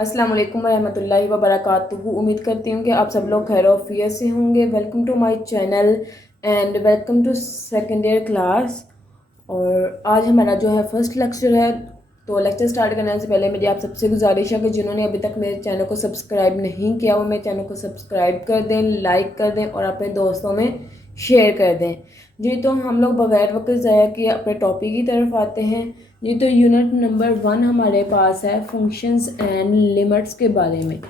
अस्सलाम वालेकुम रहमतुल्लाहि व बरकातुहू। उम्मीद करती हूँ कि आप सब लोग खैर ऑफियत से होंगे। Welcome to my channel and welcome to second year class. और आज हमारा जो है फर्स्ट लेक्चर है। तो लेक्चर स्टार्ट करने से पहले मेरी आप सबसे गुजारिश है कि जिन्होंने अभी तक मेरे चैनल को सब्सक्राइब नहीं किया वो मेरे चैनल को सब्सक्राइब कर दें, लाइक कर दें और अपने दोस्तों में शेयर कर दें। जी, तो हम लोग बगैर वक्त ज़ाया किए अपने टॉपिक की तरफ आते हैं। जी, तो यूनिट नंबर 1 हमारे पास है फंक्शंस एंड लिमिट्स के बारे में।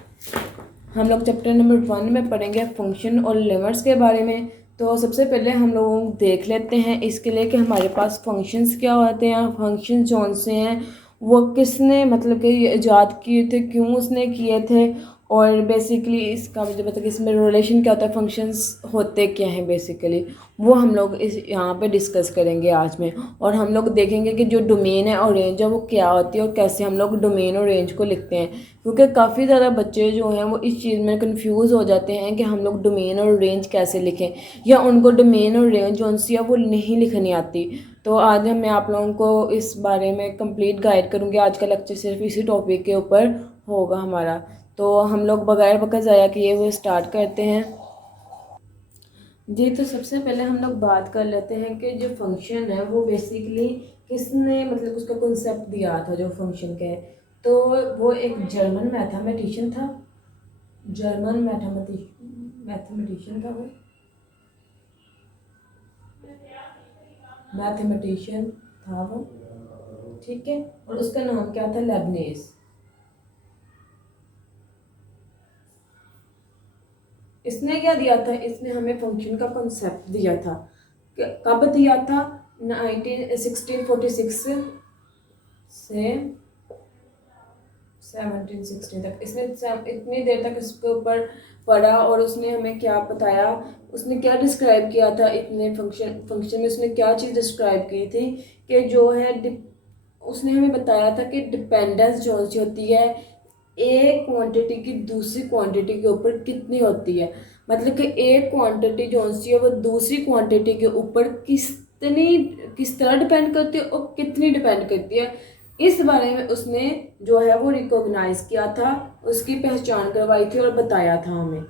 हम लोग चैप्टर नंबर 1 में पढ़ेंगे फंक्शन और लिमिट्स के बारे में। तो सबसे पहले हम लोग देख लेते हैं इसके लिए कि हमारे पास फंक्शंस क्या होते हैं। फंक्शन कौन से हैं, वो किसने मतलब कि ईजाद किए थे, क्यों उसने किए थे, और बेसिकली इसका मतलब इसमें रिलेशन क्या होता है, फंक्शंस होते क्या हैं बेसिकली, वो हम लोग इस यहाँ पे डिस्कस करेंगे आज में। और हम लोग देखेंगे कि जो डोमेन है और रेंज है वो क्या होती है और कैसे हम लोग डोमेन और रेंज को लिखते हैं। क्योंकि काफ़ी ज़्यादा बच्चे जो हैं वो इस चीज़ में कंफ्यूज हो जाते हैं कि हम लोग डोमेन और रेंज कैसे लिखें, या उनको डोमेन और रेंज जो सी है वो नहीं लिखनी आती। तो आज मैं आप लोगों को इस बारे में कंप्लीट गाइड करूँगी। आज का लेक्चर सिर्फ इसी टॉपिक के ऊपर होगा हमारा। तो हम लोग बगैर वक्त ज़ाया किए हुए स्टार्ट करते हैं। जी, तो सबसे पहले हम लोग बात कर लेते हैं कि जो फंक्शन है वो बेसिकली किसने मतलब उसका कॉन्सेप्ट दिया था जो फंक्शन का है। तो वो एक जर्मन मैथमेटिशियन था। जर्मन मैथमेटिशियन था वो, मैथमेटिशियन था वो, ठीक है। और उसका नाम क्या था, लेबनिज। इसने क्या दिया था, इसने हमें फंक्शन का कॉन्सेप्ट दिया था। कब दिया था, 1646 से 1716 तक। इसने इतनी देर तक इसके ऊपर पढ़ा और उसने हमें क्या बताया, उसने क्या डिस्क्राइब किया था। इतने फंक्शन में उसने क्या चीज़ डिस्क्राइब की थी कि जो है उसने हमें बताया था कि डिपेंडेंस जो होती है एक क्वांटिटी की दूसरी क्वांटिटी के ऊपर कितनी होती है। मतलब कि एक क्वांटिटी जो सी है वो दूसरी क्वांटिटी के ऊपर किस तरह डिपेंड करती है और कितनी डिपेंड करती है। इस बारे में उसने जो है वो रिकॉग्नाइज किया था, उसकी पहचान करवाई थी और बताया था हमें।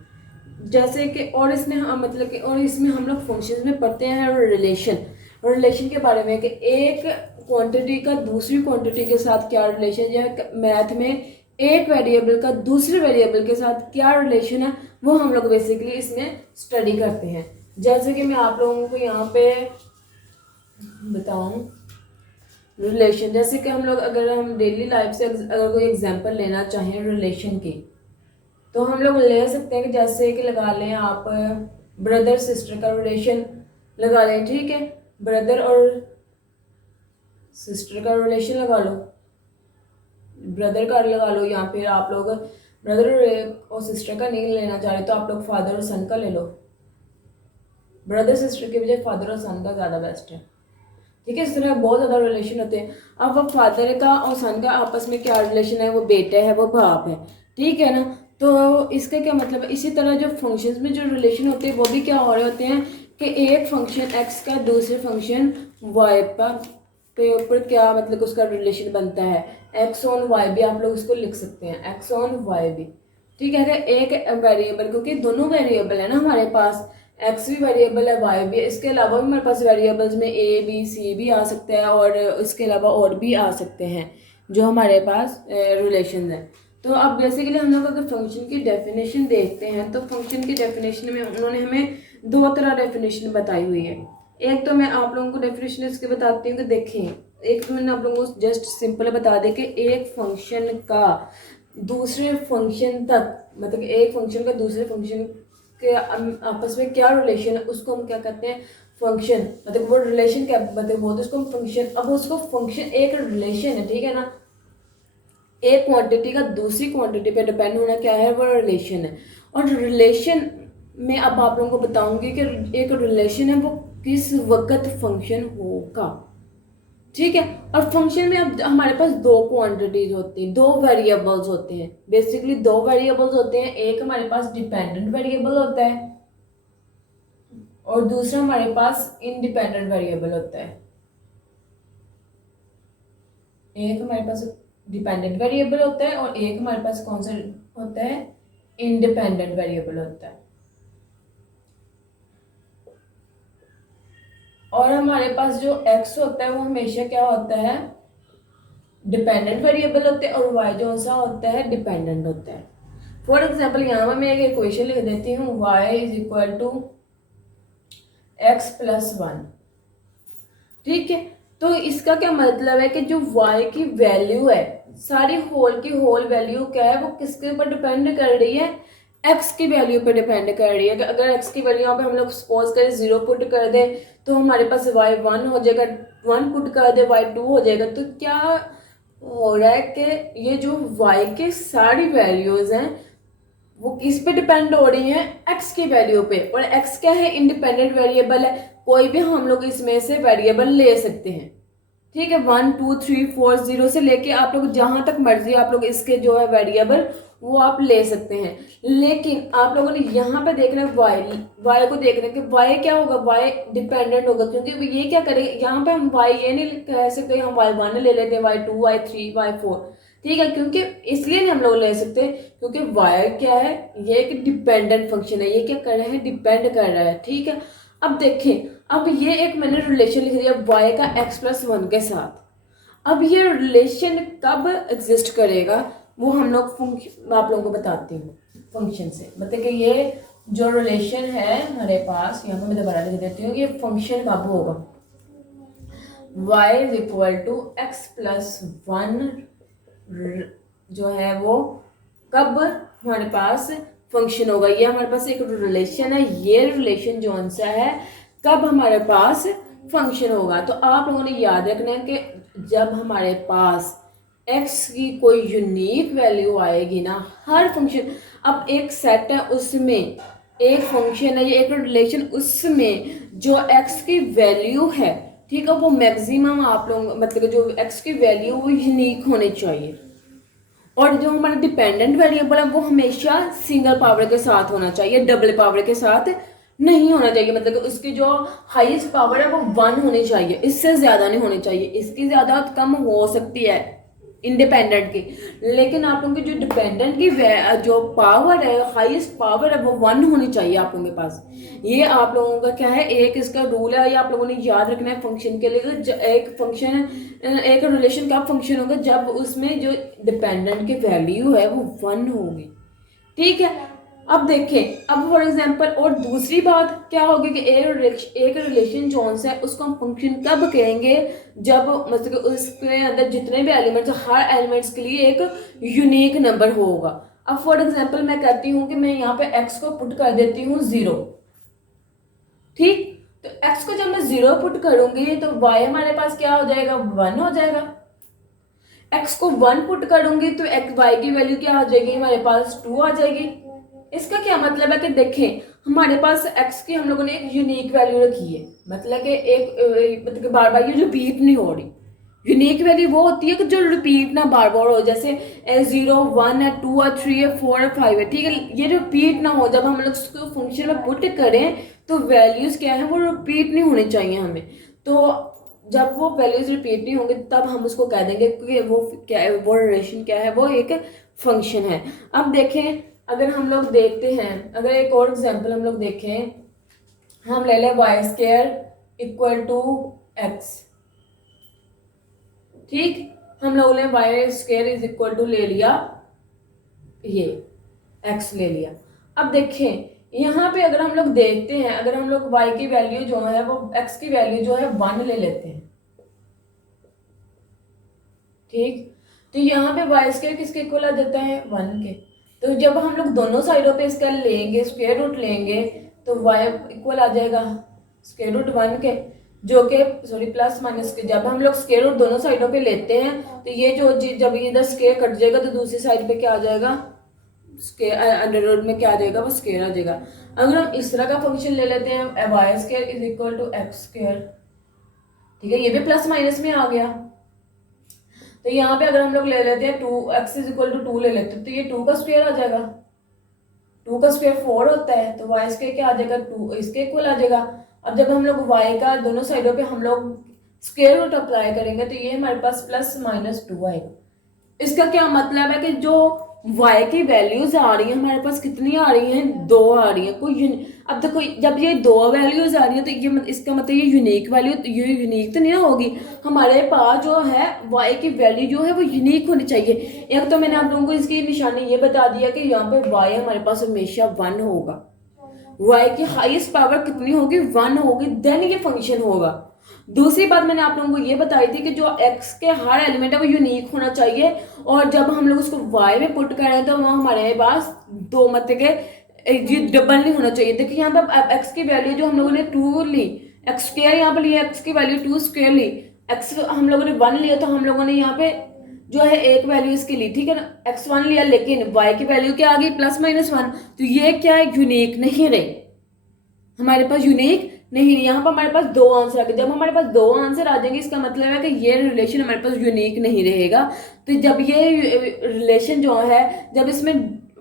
जैसे कि और इसने मतलब कि और इसमें हम लोग फंक्शंस में पढ़ते हैं रिलेशन। रिलेशन के बारे में कि एक क्वांटिटी का दूसरी क्वांटिटी के साथ क्या रिलेशन, या मैथ में एक वेरिएबल का दूसरे वेरिएबल के साथ क्या रिलेशन है, वो हम लोग बेसिकली इसमें स्टडी करते हैं। जैसे कि मैं आप लोगों को यहाँ पे बताऊं रिलेशन, जैसे कि हम लोग अगर हम डेली लाइफ से अगर कोई एग्जांपल लेना चाहें रिलेशन की, तो हम लोग ले सकते हैं कि जैसे कि लगा लें आप ब्रदर सिस्टर का रिलेशन लगा लें, ठीक है। ब्रदर और सिस्टर का रिलेशन लगा लो, ब्रदर का लगा लो, या फिर आप लोग ब्रदर और सिस्टर का नहीं लेना चाह रहे तो आप लोग फादर और सन का ले लो। ब्रदर सिस्टर के बजाय फादर और सन का ज़्यादा बेस्ट है, ठीक है। इस तरह बहुत ज़्यादा रिलेशन होते हैं। अब फादर का और सन का आपस में क्या रिलेशन है, वो बेटा है, वो बाप है, ठीक है ना। तो इसका क्या मतलब है, इसी तरह जो फंक्शंस में जो रिलेशन होते हैं वो भी क्या हो रहे होते हैं कि एक फंक्शन एक्स का दूसरे फंक्शन वाई पर के ऊपर क्या मतलब उसका रिलेशन बनता है। एक्स ऑन वाई भी आप लोग उसको लिख सकते हैं, एक्स ऑन वाई भी, ठीक है। एक वेरिएबल, क्योंकि दोनों वेरिएबल है ना हमारे पास, एक्स भी वेरिएबल है, वाई भी। इसके अलावा भी हमारे पास वेरिएबल्स में ए बी सी भी आ सकते हैं और इसके अलावा और भी आ सकते हैं जो हमारे पास रिलेशन है। तो अब बेसिकली हम लोग अगर फंक्शन की डेफिनेशन देखते हैं तो फंक्शन की डेफिनेशन में उन्होंने हमें दो तरह डेफिनेशन बताई हुई है। एक तो मैं आप लोगों को डेफिनेशन इसके बताती हूँ कि देखें, एक तो मैंने आप लोगों को जस्ट सिंपल बता दें कि एक फंक्शन का दूसरे फंक्शन तक, मतलब एक फंक्शन का दूसरे फंक्शन के आपस में क्या रिलेशन है उसको हम क्या कहते हैं, फंक्शन। मतलब वो रिलेशन क्या मतलब बोलते हैं उसको फंक्शन। अब उसको फंक्शन एक रिलेशन है, ठीक है ना। एक क्वांटिटी का दूसरी क्वांटिटी पे डिपेंड होना क्या है, वो रिलेशन है। और रिलेशन में अब आप लोगों को बताऊंगी कि एक रिलेशन है वो किस वक्त फंक्शन होगा, ठीक है। और फंक्शन में अब हमारे पास दो क्वांटिटीज होती हैं, दो वेरिएबल्स होते हैं। बेसिकली दो वेरिएबल्स होते हैं, एक हमारे पास डिपेंडेंट वेरिएबल होता है और दूसरा हमारे पास इंडिपेंडेंट वेरिएबल होता है। एक हमारे पास डिपेंडेंट वेरिएबल होता है और एक हमारे पास कौन सा होता है, इंडिपेंडेंट वेरिएबल होता है। और हमारे पास जो x होता है वो हमेशा क्या होता है, डिपेंडेंट वेरिएबल होते हैं, और y जो सा होता है डिपेंडेंट होता है। फॉर एग्जाम्पल यहाँ पर मैं एक इक्वेशन लिख देती हूँ, y is equal to x plus one. ठीक है, तो इसका क्या मतलब है कि जो y की वैल्यू है, सारी होल की होल वैल्यू क्या है, वो किसके ऊपर डिपेंड कर रही है, x की वैल्यू पर डिपेंड कर रही है। कि अगर x की वैल्यू यहाँ पे हम लोग सपोज करें 0 पुट कर दे तो हमारे पास y 1 हो जाएगा, 1 पुट कर दे y 2 हो जाएगा। तो क्या हो रहा है कि ये जो y के सारी वैल्यूज हैं वो किस पे डिपेंड हो रही हैं, x की वैल्यू पे। और x क्या है, इंडिपेंडेंट वेरिएबल है, कोई भी हम लोग इसमें से वेरिएबल ले सकते हैं। ठीक है, 1 2 3 4 0 से लेके आप लोग जहां तक मर्जी आप लोग इसके जो है वेरिएबल वो आप ले सकते हैं। लेकिन आप लोगों ने यहाँ पे देखना है y को देखना है कि y क्या होगा, y डिपेंडेंट होगा। क्योंकि ये क्या करेगा, यहाँ पे हम y ये नहीं कह सकते हम y1 ले लेते हैं, y2 y3 y4। ठीक है, क्योंकि इसलिए नहीं हम लोग ले सकते क्योंकि y क्या है, ये एक डिपेंडेंट फंक्शन है, ये क्या कर रहा है, डिपेंड कर रहा है। ठीक है, अब देखें, अब ये एक मैंने रिलेशन लिख दिया y का x प्लस वन के साथ। अब ये रिलेशन कब एग्जिस्ट करेगा वो हम लोग आप लोगों को बताती हूँ फंक्शन से। मतलब कि ये जो रिलेशन है हमारे पास, यहाँ पर मैं दोबारा लिख देती हूँ कि ये फंक्शन कब होगा, y is equal to x plus one जो है वो कब हमारे पास फंक्शन होगा। ये हमारे पास एक रिलेशन है, ये रिलेशन जो सा है कब हमारे पास फंक्शन होगा। तो आप लोगों ने याद रखना है कि जब हमारे पास x की कोई यूनिक वैल्यू आएगी ना, हर फंक्शन, अब एक सेट है उसमें एक फंक्शन है, ये एक रिलेशन, उसमें जो x की वैल्यू है, ठीक है, वो मैक्सिमम आप लोग मतलब जो x की वैल्यू वो यूनिक होनी चाहिए। और जो हमारा डिपेंडेंट वेरिएबल है वो हमेशा सिंगल पावर के साथ होना चाहिए, डबल पावर के साथ नहीं होना चाहिए। मतलब कि उसकी जो हाईएस्ट पावर है वो 1 होनी चाहिए, इससे ज्यादा नहीं होनी चाहिए, इसकी ज्यादा कम हो सकती है इंडिपेंडेंट की। लेकिन आप लोगों की जो डिपेंडेंट की जो पावर है, हाईएस्ट पावर है, वो 1 होनी चाहिए आप लोगों के पास। ये आप लोगों का क्या है, एक इसका रूल है, ये आप लोगों ने याद रखना है फंक्शन के लिए। एक फंक्शन, एक रिलेशन का फंक्शन होगा जब उसमें जो डिपेंडेंट की वैल्यू है वो 1 होगी। ठीक है, अब देखें, अब फॉर एग्जांपल और दूसरी बात क्या होगी कि एक रिलेशन जोन है उसको हम फंक्शन कब कहेंगे, जब मतलब उसके अंदर जितने भी एलिमेंट्स, हर एलिमेंट्स के लिए एक यूनिक नंबर होगा। अब फॉर एग्जांपल मैं कहती हूँ कि मैं यहाँ पे x को पुट कर देती हूँ 0। ठीक, तो x को जब मैं 0 पुट करूंगी तो y हमारे पास क्या हो जाएगा, 1 हो जाएगा। x को 1 पुट करूंगी तो y की वैल्यू क्या आ जाएगी, हमारे पास 2 आ जाएगी। इसका क्या मतलब है कि देखें, हमारे पास x की हम लोगों ने एक यूनिक वैल्यू रखी है, मतलब कि एक मतलब कि बार बार ये रिपीट नहीं हो रही। यूनिक वैल्यू वो होती है कि जो रिपीट ना बार बार हो, जैसे 0 1 है, 2 है, 3 है, 4 है, 5 है। ठीक है, ये रिपीट ना हो, जब हम लोग उसको फंक्शन में पुट करें तो वैल्यूज क्या है वो रिपीट नहीं होनी चाहिए हमें। तो जब वो वैल्यूज रिपीट नहीं होंगे तब हम उसको कह देंगे कि वो क्या है, वो रिलेशन क्या है, वो एक फंक्शन है। अब देखें, अगर हम लोग देखते हैं, अगर एक और एग्जांपल हम लोग देखें, हम ले लें y square equal to x. ठीक, हम लोग ने y square is equal to ले लिया, ये एक्स ले लिया। अब देखें यहाँ पे अगर हम लोग देखते हैं, अगर हम लोग y की वैल्यू जो है वो x की वैल्यू जो है 1 ले लेते हैं। ठीक, तो यहाँ पे वाई स्क्वायर किसके इक्वल आ जाता है, 1 के। तो जब हम लोग दोनों साइडों पे इसका लेंगे, स्क्वायर रूट लेंगे, तो y इक्वल आ जाएगा स्क्वायर रूट 1 के, जो कि सॉरी प्लस माइनस के। जब हम लोग स्क्वायर रूट दोनों साइडों पे लेते हैं तो ये जो जब इधर स्क्वायर कट जाएगा तो दूसरी साइड पे क्या आ जाएगा, स्क्वायर, अंडर रूट में क्या आ जाएगा, वो स्क्वायर आ जाएगा। अगर हम इस तरह का फंक्शन ले लेते हैं, y square is equal to x square. ठीक है, ये भी प्लस माइनस में आ गया। तो यहाँ पे अगर हम लोग ले लेते हैं 2x इज इक्वल टू 2 ले लेते हैं तो ये 2 का स्क्वायर आ जाएगा। 2 का स्क्वायर 4 होता है, तो y स्क्वायर क्या आ जाएगा, 2 इसके इक्वल आ जाएगा। अब जब हम लोग y का दोनों साइडों पे हम लोग स्क्वायर रूट अप्लाई करेंगे तो ये हमारे पास प्लस माइनस 2 आएगा। इसका क्या मतलब है कि जो y की वैल्यूज आ रही है हमारे पास कितनी आ रही हैं, 2 आ रही हैं। अब देखो जब ये 2 वैल्यूज आ रही है तो ये इसका मतलब ये यूनिक वैल्यू, ये यूनिक तो नहीं ना होगी। हमारे पास जो है y की वैल्यू जो है वो यूनिक होनी चाहिए। एक तो मैंने आप लोगों को इसकी निशानी ये बता दिया कि यहाँ पे y हमारे पास हमेशा 1 होगा। y की हाईएस्ट पावर कितनी होगी, 1 होगी, देन ये फंक्शन होगा। दूसरी बात मैंने आप लोगों को ये बताई थी कि जो x के हर एलिमेंट है वो यूनिक होना चाहिए, और जब हम लोग उसको y में पुट कर रहे हैं तो वहाँ हमारे पास दो मतलब के ये डबल नहीं होना चाहिए। देखिए यहाँ पे x की वैल्यू जो हम लोगों ने 2 ली, एक्स स्क्वायर यहाँ पे लिया, x की वैल्यू 2 स्क्वायर ली, x हम लोगों ने 1 लिया, तो हम लोगों ने यहाँ पे जो है एक वैल्यू इसकी ली, ठीक है ना, x1 लिया, लेकिन y की वैल्यू क्या आ गई, +-1। तो ये क्या है, यूनिक नहीं रहे, हमारे पास यूनिक नहीं। यहाँ पर हमारे पास 2 आंसर आ गए। जब हमारे पास 2 आंसर आ जाएंगे इसका मतलब है कि ये रिलेशन हमारे पास यूनिक नहीं रहेगा। तो जब ये रिलेशन जो है, जब इसमें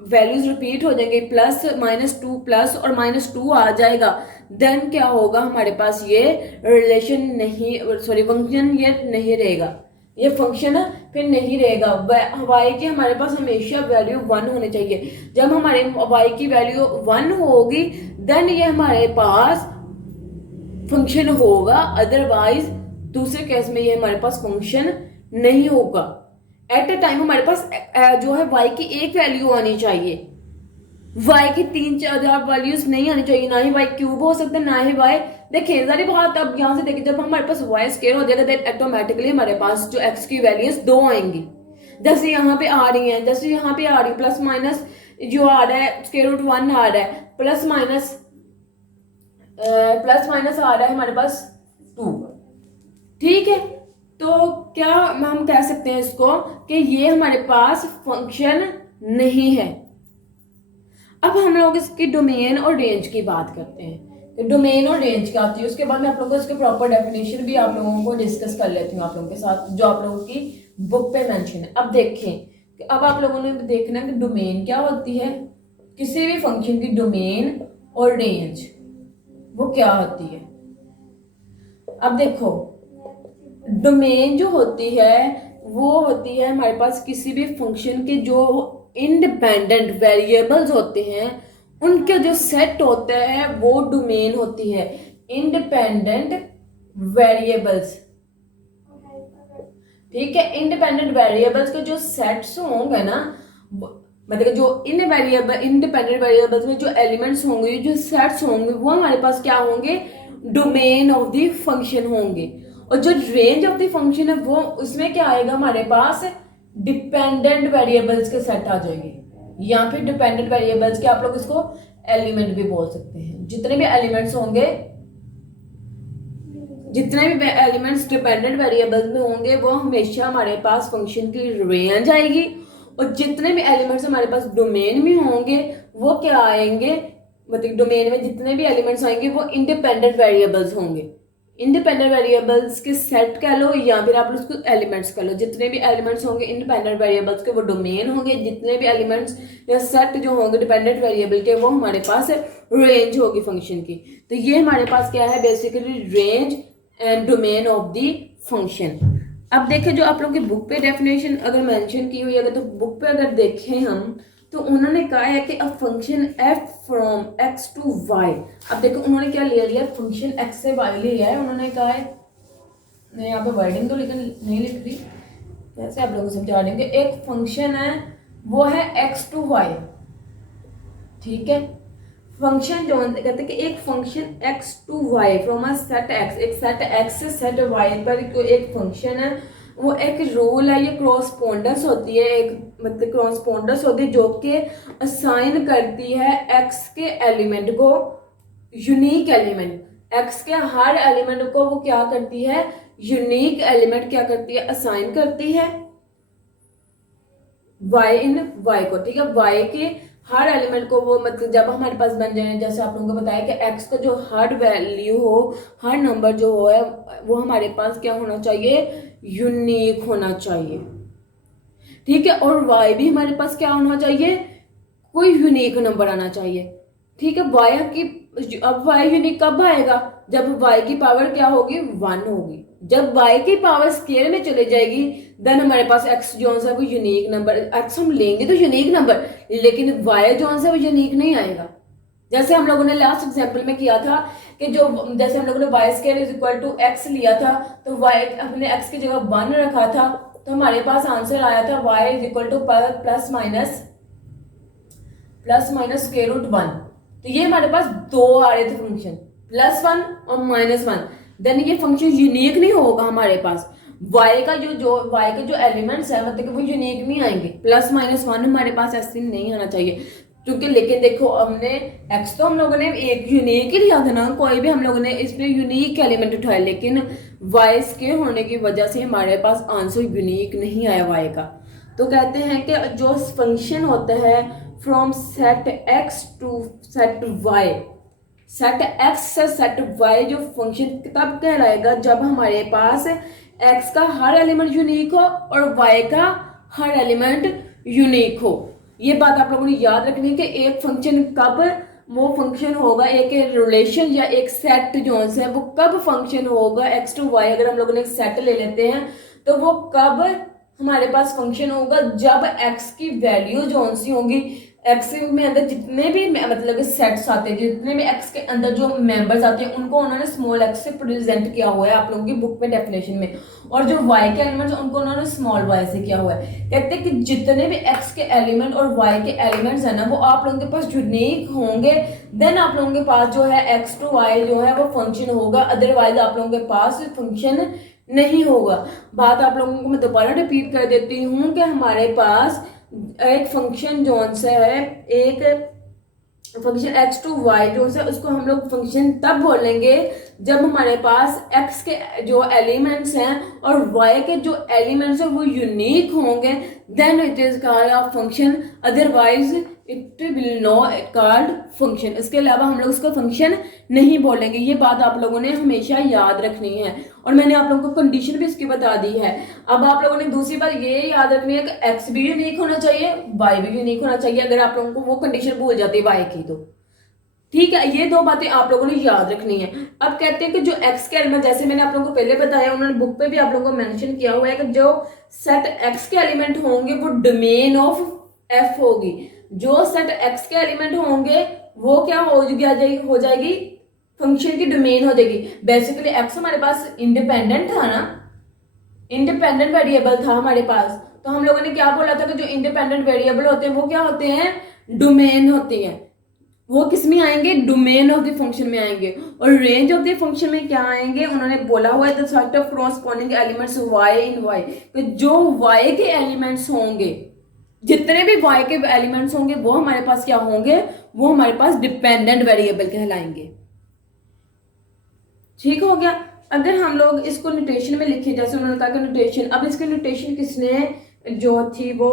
वैल्यूज रिपीट हो जाएंगे, +-2 प्लस और -2 आ जाएगा, देन क्या होगा, हमारे पास ये रिलेशन नहीं, सॉरी फंक्शन ये नहीं रहेगा, ये फंक्शन फिर नहीं रहेगा। y की हमारे पास हमेशा वैल्यू 1 होनी चाहिए। जब हमारे y की वैल्यू 1 होगी देन ये हमारे पास फंक्शन होगा, अदरवाइज दूसरे केस में ये हमारे पास फंक्शन नहीं होगा। एट अ टाइम हमारे पास जो है y की एक वैल्यू आनी चाहिए, y की 3-4 वैल्यूज नहीं आनी चाहिए, ना ही y क्यूब हो सकता है, ना ही y। देखिए सारी बात अब यहाँ से देखिए, जब हमारे पास y स्क्वायर हो जाएगा देन ऑटोमेटिकली हमारे पास जो x की वैल्यूज 2 आएंगी, जैसे यहाँ पे आ रही हैं, जैसे यहाँ पे आ रही, प्लस माइनस जो आ रहा है √1 आ रहा है, प्लस माइनस आ रहा है हमारे पास 2, ठीक है। तो क्या हम कह सकते हैं इसको कि ये हमारे पास फंक्शन नहीं है। अब हम लोग इसकी डोमेन और रेंज की बात करते हैं। तो डोमेन और रेंज क्या होती है, उसके बाद मैं आप लोगों को इसके प्रॉपर डेफिनेशन भी आप लोगों को डिस्कस कर लेती हूँ आप लोगों के साथ, जो आप लोगों की बुक पे मेंशन है। अब देखें, अब आप लोगों ने देखना कि डोमेन क्या होती है, किसी भी फंक्शन की डोमेन और रेंज वो क्या होती है। अब देखो डोमेन जो होती है वो होती है हमारे पास किसी भी फंक्शन के जो इंडिपेंडेंट वेरिएबल्स होते हैं उनके जो सेट होते हैं वो डोमेन होती है। इंडिपेंडेंट वेरिएबल्स, ठीक है, इंडिपेंडेंट वेरिएबल्स के जो सेट्स होंगे ना, मतलब जो इंडिपेंडेंट वेरिएबल्स में जो एलिमेंट्स होंगे, जो सेट्स होंगे, वो हमारे पास क्या होंगे, डोमेन ऑफ द फंक्शन होंगे। और जो रेंज ऑफ द फंक्शन है वो उसमें क्या आएगा, हमारे पास डिपेंडेंट वेरिएबल्स के सेट आ जाएंगे, या फिर डिपेंडेंट वेरिएबल्स के आप लोग इसको एलिमेंट भी बोल सकते हैं। जितने भी एलिमेंट्स होंगे, जितने भी एलिमेंट्स डिपेंडेंट वेरिएबल्स में होंगे वो हमेशा हमारे पास फंक्शन की रेंज आएगी, और जितने भी एलिमेंट्स हमारे पास डोमेन में होंगे वो क्या आएंगे, मतलब डोमेन में जितने भी एलिमेंट्स आएंगे वो इंडिपेंडेंट वेरिएबल्स होंगे। इंडिपेंडेंट वेरिएबल्स के सेट कह लो या फिर आप उसको एलिमेंट्स कह लो, जितने भी एलिमेंट्स होंगे इंडिपेंडेंट वेरिएबल्स के वो डोमेन होंगे, जितने भी एलिमेंट्स या सेट जो होंगे डिपेंडेंट वेरिएबल के वो हमारे पास रेंज होगी फंक्शन की। तो ये हमारे पास क्या है, basically range and domain of the function. अब देखें जो आप लोग की बुक पे डेफिनेशन अगर मेंशन की हुई है, तो बुक पे अगर देखें हम तो उन्होंने कहा है कि a function f from x to y। अब देखो उन्होंने क्या ले लिया, फंक्शन x से y लिया है। उन्होंने कहा है, मैं यहाँ पे वर्डिंग तो लेकिन नहीं लिख रही, वैसे आप लोगों को समझा देंगे। एक फंक्शन है वो है x टू y, ठीक है। फंक्शन जो कहते हैं कि एक function x to y from a set x, एक सेट x से सेट y पर एक फंक्शन है, वो एक रूल है, ये क्रॉसपोंडेंस होती है, एक मतलब क्रॉसपोंडेंस होती है जो कि असाइन करती है x के एलिमेंट को, यूनिक एलिमेंट, x के हर एलिमेंट को वो क्या करती है, यूनिक एलिमेंट क्या करती है, असाइन करती है y इन y को, ठीक है। y के हर एलिमेंट को वो मतलब जब हमारे पास बन जाए, जैसे आप लोगों को बताया कि x का जो हर वैल्यू हो, हर नंबर जो हो है वो हमारे पास क्या होना चाहिए, यूनिक होना चाहिए, ठीक है। और y भी हमारे पास क्या होना चाहिए, कोई यूनिक नंबर आना चाहिए, ठीक है। y की अब y यूनिक कब आएगा, जब y की पावर क्या होगी, 1 होगी। जब y की पावर स्केयर में चले जाएगी देन हमारे पास x जो है वो यूनिक नंबर, x हम लेंगे तो यूनिक नंबर, लेकिन y जो है वो यूनिक नहीं आएगा। जैसे हम लोगों ने लास्ट एग्जांपल में किया था कि जो जैसे हम लोगों ने y square is equal to x लिया था, तो वाई हमने एक्स की जगह 1 रखा था, तो हमारे पास आंसर आया था y is equal to plus minus square root 1। तो ये हमारे पास दो आ रहे थे फंक्शन, +1 और -1। देन ये फंक्शन यूनिक नहीं होगा हमारे पास, y का y के जो एलिमेंट्स है मतलब कि वो यूनिक नहीं आएंगे, +-1 हमारे पास ऐसे नहीं आना चाहिए क्योंकि, लेकिन देखो हमने x तो हम लोगों ने एक यूनिक ही लिया था ना, कोई भी हम लोगों ने इसमें यूनिक एलिमेंट उठाया, लेकिन y के होने की वजह से हमारे पास आंसर यूनिक नहीं आया y का। तो कहते हैं कि जो फंक्शन होता है from set x to set y, set x से सेट y जो फंक्शन तब कहलाएगा जब हमारे पास x का हर एलिमेंट यूनिक हो और y का हर एलिमेंट यूनिक हो। ये बात आप लोगों ने याद रखनी है कि एक फंक्शन कब वो फंक्शन होगा, एक रिलेशन या एक सेट जो है वो कब फंक्शन होगा x टू y। अगर हम लोगों ने एक सेट ले लेते हैं तो वो कब हमारे पास फंक्शन होगा, जब x की वैल्यू जो सी होंगी, एक्स में अंदर जितने भी मतलब सेट्स आते हैं, जितने भी एक्स के अंदर जो मेंबर्स आते हैं उनको उन्होंने स्मॉल एक्स से प्रेजेंट किया हुआ है आप लोगों की बुक में डेफिनेशन में, और जो वाई के एलिमेंट्स उनको उन्होंने स्मॉल वाई से किया हुआ है। कहते हैं कि जितने भी एक्स के एलिमेंट और वाई के एलिमेंट्स है ना वो आप लोगों के पास यूनिक होंगे, देन आप लोगों के पास जो है एक्स टू वाई जो है वो फंक्शन होगा, अदरवाइज आप लोगों के पास फंक्शन नहीं होगा। बात आप लोगों को मैं दोबारा रिपीट कर देती हूँ कि हमारे पास एक फंक्शन जोन से है, एक फंक्शन x टू y जो है उसको हम लोग फंक्शन तब बोलेंगे जब हमारे पास x के जो एलिमेंट्स हैं और y के जो एलिमेंट्स हैं वो यूनिक होंगे, then it is called a function, otherwise it will not called function. इसके अलावा हम लोग उसको फंक्शन नहीं बोलेंगे। ये बात आप लोगों ने हमेशा याद रखनी है और मैंने आप लोगों को कंडीशन भी इसकी बता दी है। अब आप लोगों ने दूसरी बात ये याद रखनी है कि x भी यूनिक होना चाहिए, y भी यूनिक होना चाहिए। अगर आप लोगों को वो कंडीशन भूल जाती है y की तो ठीक है, ये दो बातें आप लोगों ने याद रखनी है। अब कहते हैं कि जो x के एलिमेंट, जैसे मैंने आप लोगों को पहले बताया, उन्होंने बुक पे भी आप लोगों को मेंशन किया हुआ है कि जो सेट x के एलिमेंट होंगे वो डोमेन ऑफ f होगी। जो सेट x के एलिमेंट होंगे वो क्या हो जाएगी फंक्शन की डोमेन हो जाएगी। बेसिकली x हमारे पास इंडिपेंडेंट था ना, इंडिपेंडेंट वेरिएबल था हमारे पास, तो हम लोगों ने क्या बोला था कि जो इंडिपेंडेंट वेरिएबल होते हैं वो क्या होते हैं, डोमेन होते हैं। वो किस में आएंगे, डोमेन ऑफ द फंक्शन में आएंगे। और रेंज ऑफ द फंक्शन में क्या आएंगे, उन्होंने बोला हुआ है the set of corresponding elements y in y, तो जो y के एलिमेंट्स होंगे, जितने भी y के एलिमेंट्स होंगे वो हमारे पास क्या होंगे, वो हमारे पास डिपेंडेंट वेरिएबल कहलाएंगे। ठीक हो गया। अगर हम लोग इसको नोटेशन में लिखें, जैसे उन्होंने कहा कि नोटेशन, अब इसकी नोटेशन किसने जो थी वो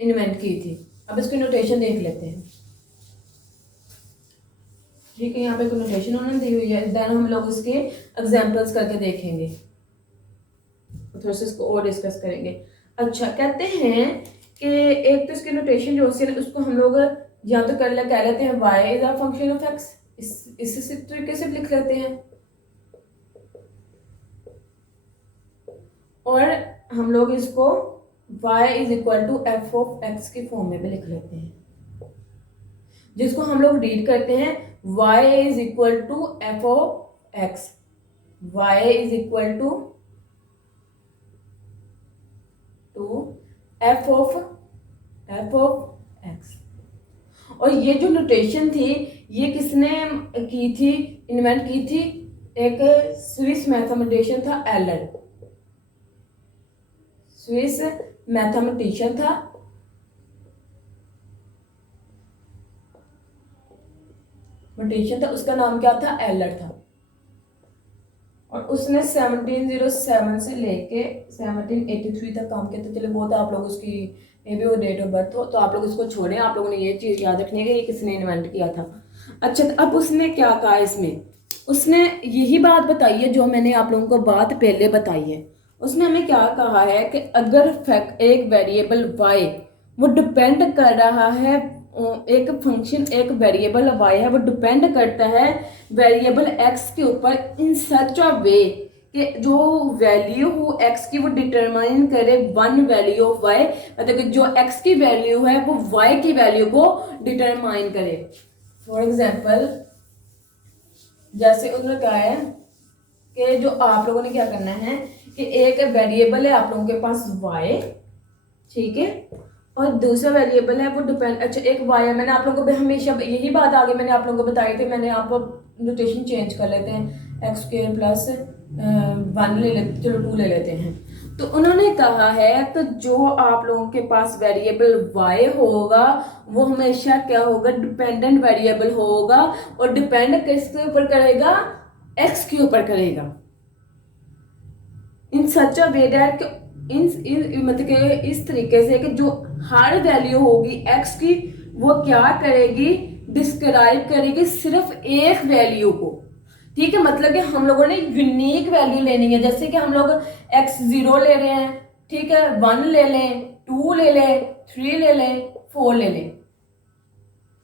इन्वेंट की थी। अब इसकी नोटेशन देख लेते हैं। ठीक है, यहाँ पे नोटेशन उन्होंने दी हुई है, देन हम लोग इसके एग्जांपल्स करके देखेंगे, थोड़ा सा इसको और डिस्कस करेंगे। अच्छा, कहते हैं कि एक तो इसकी नोटेशन जो है उसको हम लोग या तो कह लेते हैं y is a function of x, इस तरीके से लिख लेते हैं, और हम लोग इसको y is equal to F of x की फॉर्म में भी लिख लेते हैं, जिसको हम लोग रीड करते हैं y is equal to F of x, y is equal to F of x। और ये जो नोटेशन थी ये किसने की थी, इन्वेंट की थी, एक स्विस मैथमेटिशियन था एलर, स्विस मैथमेटिशियन था उसका नाम क्या था, एलर था। और उसने 1707 से लेके 1783 तक काम किया। तो चलो बहुत आप लोग उसकी मे बी वो डेट ऑफ बर्थ हो तो आप लोग इसको छोड़ें, आप लोगों ने ये चीज़ याद रखनी है कि ये किसने इन्वेंट किया था। अच्छा, तो अब उसने क्या कहा इसमें, उसने यही बात बताई है जो मैंने आप लोगों को बात पहले बताई है। उसने हमें क्या कहा है कि अगर एक वेरिएबल y वो डिपेंड कर रहा है, एक फंक्शन एक वेरिएबल y है वो डिपेंड करता है वेरिएबल x के ऊपर इन सच अ वे कि जो वैल्यू हो x की वो डिटरमाइन करे वन वैल्यू ऑफ y, मतलब कि जो x की वैल्यू है वो y की वैल्यू को डिटरमाइन करे। फॉर एग्जाम्पल जैसे उन्होंने कहा है कि जो आप लोगों ने क्या करना है कि एक वेरिएबल है आप लोगों के पास y, ठीक है, और दूसरा वेरिएबल है वो डिपेंड, अच्छा एक y है, मैंने आप लोगों को हमेशा यही बात आगे मैंने आप लोगों को बताई थी, मैंने आपको नोटेशन चेंज कर लेते हैं, एक्स स्क्वायर प्लस 1 ले लेते, चलो 2 ले लेते हैं। तो उन्होंने कहा है तो जो आप लोगों के पास वेरिएबल y होगा वो हमेशा क्या होगा, डिपेंडेंट वेरिएबल होगा, और डिपेंड किसके ऊपर करेगा, x के ऊपर करेगा। इन सच अ वे दैट मतलब कि इस तरीके से कि जो हर वैल्यू होगी x की वो क्या करेगी, डिस्क्राइब करेगी सिर्फ एक वैल्यू को, ठीक है। मतलब कि हम लोगों ने यूनिक वैल्यू लेनी है, जैसे कि हम लोग x 0 ले रहे हैं, ठीक है, 1 ले लें, 2 ले लें, 3 ले लें, 4 ले लें,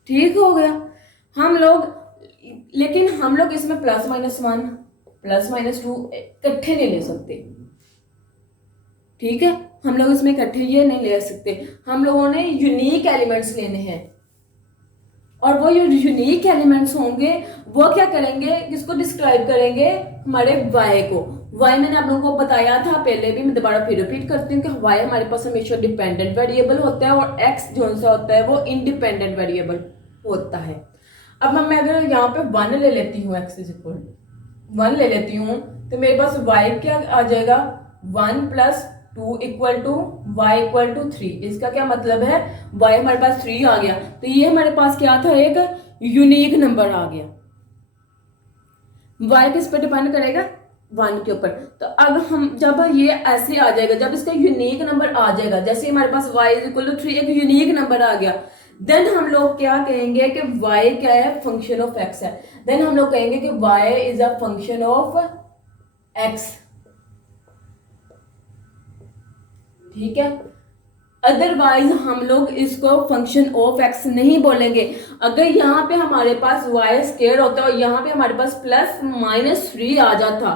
ठीक हो गया हम लोग। लेकिन हम लोग इसमें +-1 +-2 इकट्ठे नहीं ले सकते, ठीक है, हम लोग इसमें इकट्ठे ये नहीं ले सकते, हम लोगों ने यूनिक एलिमेंट्स लेने हैं, और वो जो यूनिक एलिमेंट्स होंगे वो क्या करेंगे, किसको डिस्क्राइब करेंगे, हमारे y को। y मैंने आप लोगों को बताया था पहले भी, मैं दोबारा फिर रिपीट करती हूँ कि y हमारे पास हमेशा डिपेंडेंट वेरिएबल होता है और x जो सा होता है वो इंडिपेंडेंट वेरिएबल होता है। अब मैं अगर यहाँ पे 1 ले लेती हूँ, x = 1 ले लेती हूँ, तो मेरे पास y क्या आ जाएगा, 1 + 2 = y = 3। इसका क्या मतलब है, y हमारे पास 3 आ गया, तो ये हमारे पास क्या था, एक यूनिक नंबर आ गया। y किस पे डिपेंड करेगा, 1 के ऊपर। तो अब हम जब ये ऐसे आ जाएगा, जब इसका यूनिक नंबर आ जाएगा, जैसे हमारे पास y = 3 एक यूनिक नंबर आ गया, देन हम लोग क्या कहेंगे कि y क्या है, फंक्शन ऑफ x है। देन हम लोग कहेंगे कि y is a function of x, ठीक है। अदरवाइज हम लोग इसको फंक्शन ऑफ x नहीं बोलेंगे। अगर यहाँ पे हमारे पास y² होता और यहाँ पे हमारे पास +-3 आ जाता,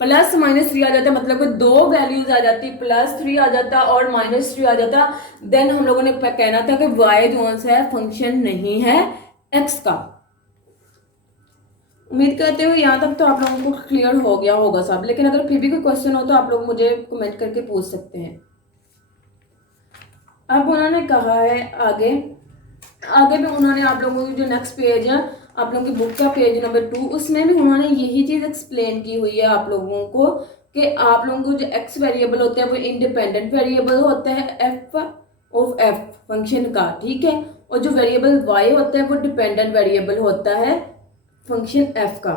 +-3 आ जाता, मतलब कि दो वैल्यूज आ जाती, +3 आ जाता और -3 आ जाता, देन हम लोगों ने कहना था कि y जो है फंक्शन नहीं है x का। उम्मीद करते हो यहाँ तक तो आप लोगों को क्लियर हो गया होगा सब, लेकिन अगर फिर भी कोई क्वेश्चन हो तो आप लोग मुझे कमेंट करके पूछ सकते हैं। अब उन्होंने कहा है आगे भी उन्होंने आप लोगों की जो नेक्स्ट पेज है आप लोगों की बुक का पेज नंबर 2, उसमें भी उन्होंने यही चीज एक्सप्लेन की हुई है आप लोगों को कि आप लोगों को जो x वेरिएबल होता है वो इंडिपेंडेंट वेरिएबल होता है f फंक्शन का, ठीक है, और जो वेरिएबल y होता है वो डिपेंडेंट वेरिएबल होता है फंक्शन f का।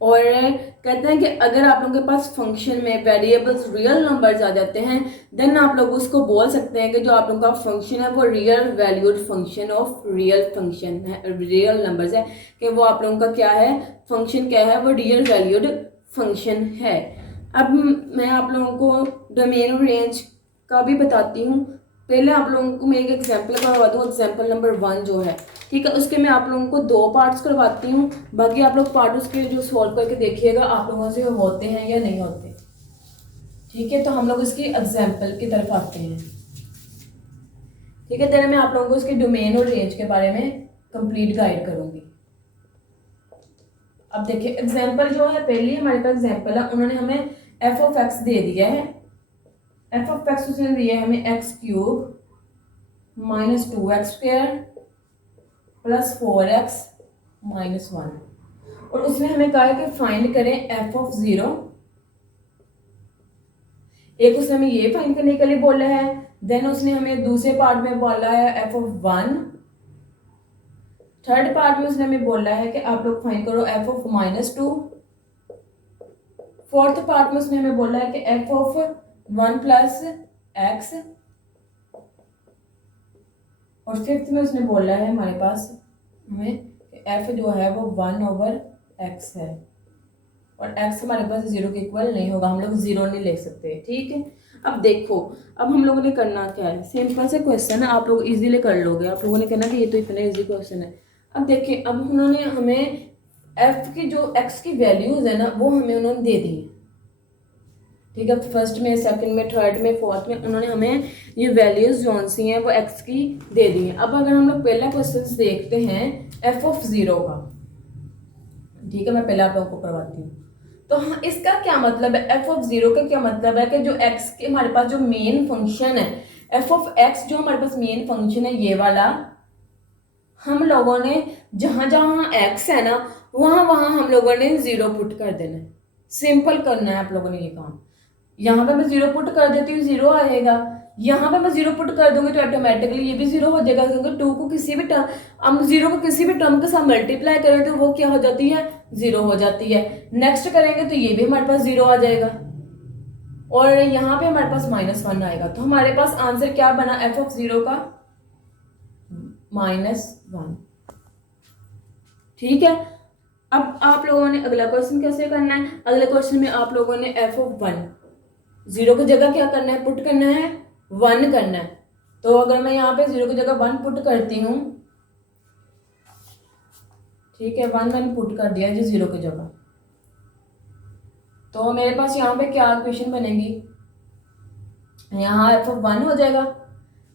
और कहते हैं कि अगर आप लोगों के पास फंक्शन में वेरिएबल्स रियल नंबर्स आ जाते हैं, देन आप लोग उसको बोल सकते हैं कि जो आप लोगों का फंक्शन है वो real valued function of real function है, रियल नंबर्स है, कि वो आप लोगों का क्या है, फंक्शन क्या है, वो रियल वैल्यूड फंक्शन है। अब मैं आप लोगों को डोमेन और रेंज का भी बताती हूँ। पहले आप लोगों को मैं एक एग्जाम्पल करवा दूँ, एग्जाम्पल नंबर 1 जो है, ठीक है, उसके मैं आप लोगों को 2 पार्ट्स करवाती हूँ, बाकी आप लोग पार्ट उसके जो सॉल्व करके देखिएगा आप लोगों से होते हैं या नहीं होते, ठीक है। तो हम लोग इसकी एग्जाम्पल की तरफ आते हैं, ठीक है। देन मैं आप लोगों को इसके डोमेन और रेंज के बारे में कंप्लीट गाइड करूंगी। अब देखिए एग्जाम्पल जो है, पहली हमारे पास एग्जाम्पल है, उन्होंने हमें f(x) दे दिया है, f(x) उसने दिया है हमें x³ - 2x² + 4x - 1, और उसने हमें कहा है कि फाइंड करें f(0). एक उसने हमें ये फाइंड करने के लिए बोला है, देन उसने हमें दूसरे पार्ट में बोला है f(1), थर्ड पार्ट में उसने हमें बोला है कि आप लोग फाइंड करो f(-2), फोर्थ पार्ट में उसने हमें बोला है कि f(1 + x), और फिफ्थ में उसने बोला है हमारे पास हमें f जो है वो 1/x है, और x हमारे पास 0 के इक्वल नहीं होगा, हम लोग 0 नहीं ले सकते, ठीक है। अब देखो, अब हम लोगों ने करना क्या है, सिंपल से क्वेश्चन है, आप लोग इजीली कर लोगे, आप लोगों ने कहना कि ये तो इतना इजी क्वेश्चन है। अब देखिए, अब उन्होंने हमें एफ की जो एक्स की वैल्यूज है ना वो हमें उन्होंने दे दी है, ठीक है। फर्स्ट में, सेकंड में, थर्ड में, फोर्थ में उन्होंने हमें ये वैल्यूज जो सी हैं वो एक्स की दे दी हैं। अब अगर हम लोग पहला क्वेश्चन देखते हैं एफ ऑफ जीरो का, ठीक है, मैं पहले आप लोगों को करवाती हूँ। तो हाँ, इसका क्या मतलब है, एफ ऑफ जीरो का क्या मतलब है कि जो एक्स के हमारे पास जो मेन फंक्शन है, एफ ऑफ एक्स जो हमारे पास मेन फंक्शन है ये वाला, हम लोगों ने जहां जहां एक्स है ना वहां वहां हम लोगों ने जीरो पुट कर देना है। सिंपल करना है आप लोगों ने ये काम। यहाँ पे मैं जीरो पुट कर देती हूँ, जीरो आ जाएगा। यहाँ पे मैं जीरो पुट कर दूंगी तो ऑटोमेटिकली ये भी जीरो हो जाएगा, क्योंकि टू को किसी भी टर्म, हम जीरो को किसी भी टर्म के साथ मल्टीप्लाई करें तो वो क्या हो जाती है, जीरो हो जाती है। नेक्स्ट करेंगे तो ये भी हमारे पास जीरो आ जाएगा, और यहाँ पे हमारे पास -1 आएगा। तो हमारे पास आंसर क्या बना एफ ऑफ जीरो का, -1, ठीक है। अब आप लोगों ने अगला क्वेश्चन कैसे करना है, अगले क्वेश्चन में आप लोगों ने एफ ऑफ 1, जीरो की जगह क्या करना है, पुट करना है 1 करना है। तो अगर मैं यहाँ पे जीरो की जगह 1 पुट करती हूँ, ठीक है, 1 मैंने पुट कर दिया जी जीरो की जगह, तो मेरे पास यहाँ पे क्या इक्वेशन बनेगी, यहाँ एफ ऑफ 1 हो जाएगा।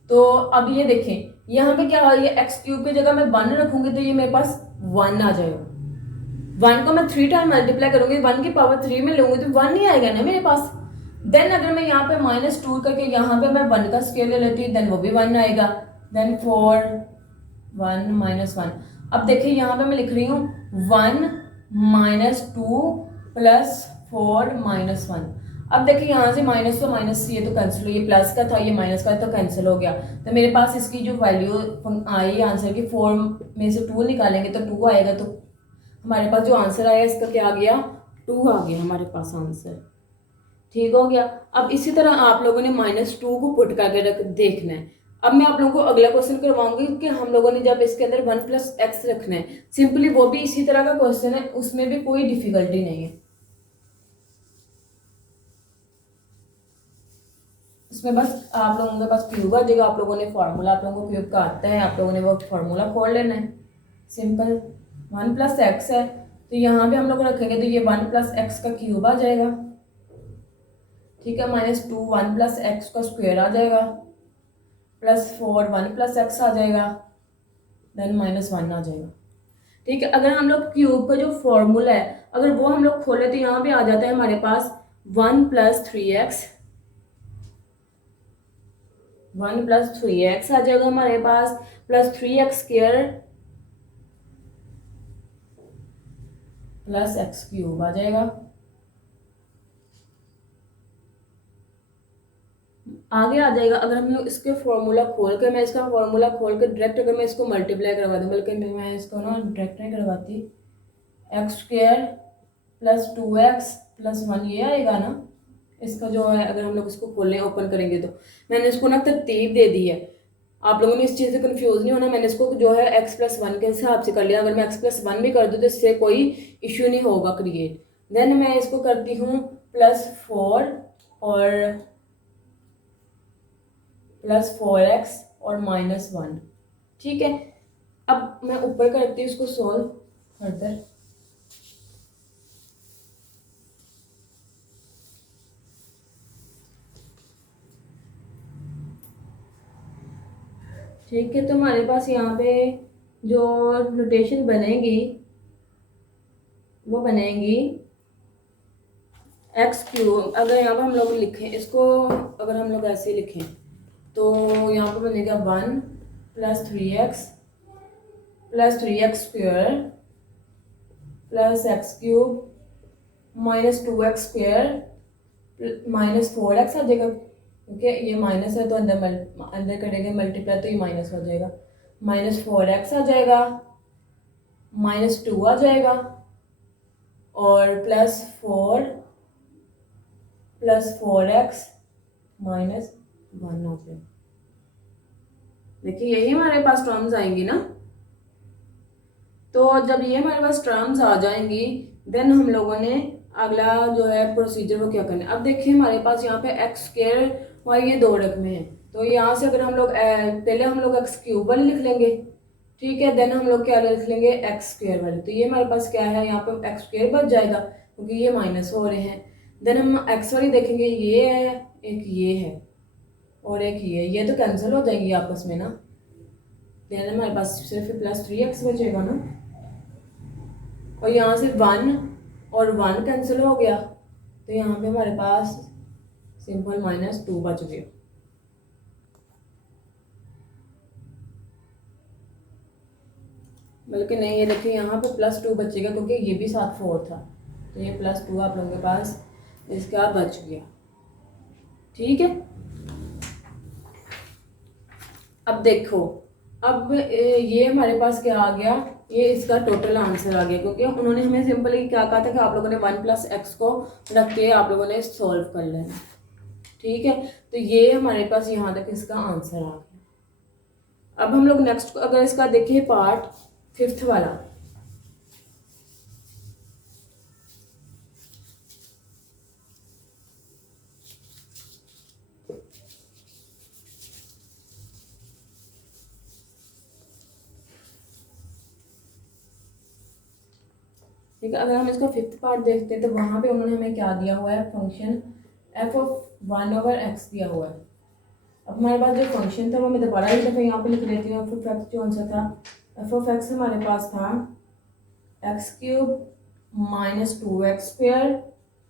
तो अब ये देखें यहाँ पे क्या है, ये एक्स क्यूब की जगह मैं 1 रखूंगी तो ये मेरे पास 1 आ जाएगा। 1 को मैं 3 टाइम मल्टीप्लाई करूंगी, 1 की पावर 3 में लूंगी तो 1 ही आएगा ना मेरे पास। देन अगर मैं यहाँ पे -2 करके यहाँ पे मैं 1 का स्केयर ले लेती हूँ, देन वो भी 1 आएगा। देन 4 1 -1। अब देखिए यहाँ पे मैं लिख रही हूँ 1 -2 + 4 -1। अब देखिए यहाँ से माइनस तो माइनस, ये तो कैंसिल हो, ये प्लस का था ये माइनस का तो कैंसिल हो गया। तो मेरे पास इसकी जो वैल्यू आई आंसर की, 4 में से 2 निकालेंगे तो 2 आएगा। तो हमारे पास जो आंसर आया इसका क्या आ गया, 2 आ गया हमारे पास आंसर, ठीक हो गया। अब इसी तरह आप लोगों ने -2 को पुट करके देखना है। अब मैं आप लोगों को अगला क्वेश्चन करवाऊंगी कि हम लोगों ने जब इसके अंदर 1 + x रखना है, सिंपली वो भी इसी तरह का क्वेश्चन है, उसमें भी कोई डिफिकल्टी नहीं है। उसमें बस आप लोगों के पास क्यूब आ जाएगा, आप लोगों ने फॉर्मूला, आप लोगों को क्यूब का आता है, आप लोगों ने वो फॉर्मूला खोल लेना है। सिंपल 1 + x है तो यहाँ पे हम लोग रखेंगे तो ये 1 + x का क्यूब आ जाएगा, ठीक है। -2 1 + x का स्क्वायर आ जाएगा, +4 1 + x आ जाएगा, देन -1 आ जाएगा, ठीक है। अगर हम लोग क्यूब का जो फॉर्मूला है अगर वो हम लोग खोले तो यहाँ पे आ जाता है हमारे पास 1 + 3x, 1 + 3x आ जाएगा हमारे पास, +3x² + x³ आ जाएगा। आगे आ जाएगा अगर हम लोग इसके फॉर्मूला खोल कर, मैं इसका फॉर्मूला खोल कर डायरेक्ट अगर मैं इसको मल्टीप्लाई करवा दूँ, बल्कि मैं इसको ना डायरेक्ट नहीं करवाती, x² + 2x + 1 ये आएगा ना इसका जो है। अगर हम लोग इसको खोलने ओपन करेंगे तो मैंने इसको ना तरतीब दे दी है, आप लोगों ने इस चीज़ से कंफ्यूज नहीं होना। मैंने इसको जो है x + 1 के हिसाब से कर लिया, अगर मैं x + 1 भी कर दूँ तो इससे कोई इश्यू नहीं होगा क्रिएट। देन मैं इसको करती हूँ +4 और +4x और -1, ठीक है। अब मैं ऊपर करती हूँ इसको सोल्व फर्दर, ठीक है। तो हमारे पास यहाँ पे जो नोटेशन बनेगी वो बनेगी x³। अगर यहाँ पर हम लोग लिखें इसको, अगर हम लोग ऐसे लिखें तो यहाँ पर बनेगा 1 + 3x + 3x² + x³ -2x² -4x आ जाएगा, क्योंकि ये माइनस है तो अंदर करेंगे मल्टीप्लाई तो ये माइनस हो जाएगा, -4x आ जाएगा, -2 आ जाएगा और +4 + 4x -1 हो जाएगा। देखिए यही हमारे पास टर्म्स आएंगी ना। तो जब ये हमारे पास टर्म्स आ जाएंगी देन हम लोगों ने अगला जो है प्रोसीजर वो क्या करना है। अब देखिए हमारे पास यहाँ पे x² और ये 2 रकमें हैं, तो यहाँ से अगर हम लोग पहले हम लोग x³ लिख लेंगे, ठीक है। देन हम लोग क्या लिख लेंगे, एक्स स्क्वेयर वाली। तो ये हमारे पास क्या है, यहाँ पे एक्स स्क्वेयर बच जाएगा क्योंकि ये माइनस हो रहे हैं। देन हम एक्स वाली देखेंगे, ये है एक, ये है और एक ये तो कैंसिल हो जाएंगी आपस में ना। देन हमारे पास सिर्फ प्लस 3x बचेगा ना, और यहाँ से 1 और 1 कैंसिल हो गया, तो यहाँ पे हमारे पास सिंपल -2 बच गया। बल्कि नहीं, ये देखिए यहाँ पे +2 बचेगा क्योंकि ये भी साथ 4 था, तो ये +2 आप लोगों के पास इसका बच गया। ठीक है। अब देखो, अब ये हमारे पास क्या आ गया, ये इसका टोटल आंसर आ गया क्योंकि उन्होंने हमें सिंपली क्या कहा था कि आप लोगों ने 1 + x को रख के आप लोगों ने सॉल्व कर लेना। ठीक है, तो ये हमारे पास यहाँ तक इसका आंसर आ गया। अब हम लोग नेक्स्ट अगर इसका देखें पार्ट 5th वाला, ठीक है। अगर हम इसका 5th पार्ट देखते हैं तो वहाँ पे उन्होंने हमें क्या दिया हुआ है, फंक्शन f(1/x) दिया हुआ है। अब हमारे पास जो फंक्शन था वो मैं दोबारा एक दफ़ा यहाँ पे लिख लेती हूँ। f(x) कौन सा था, f(x) हमारे पास था x³ -2x²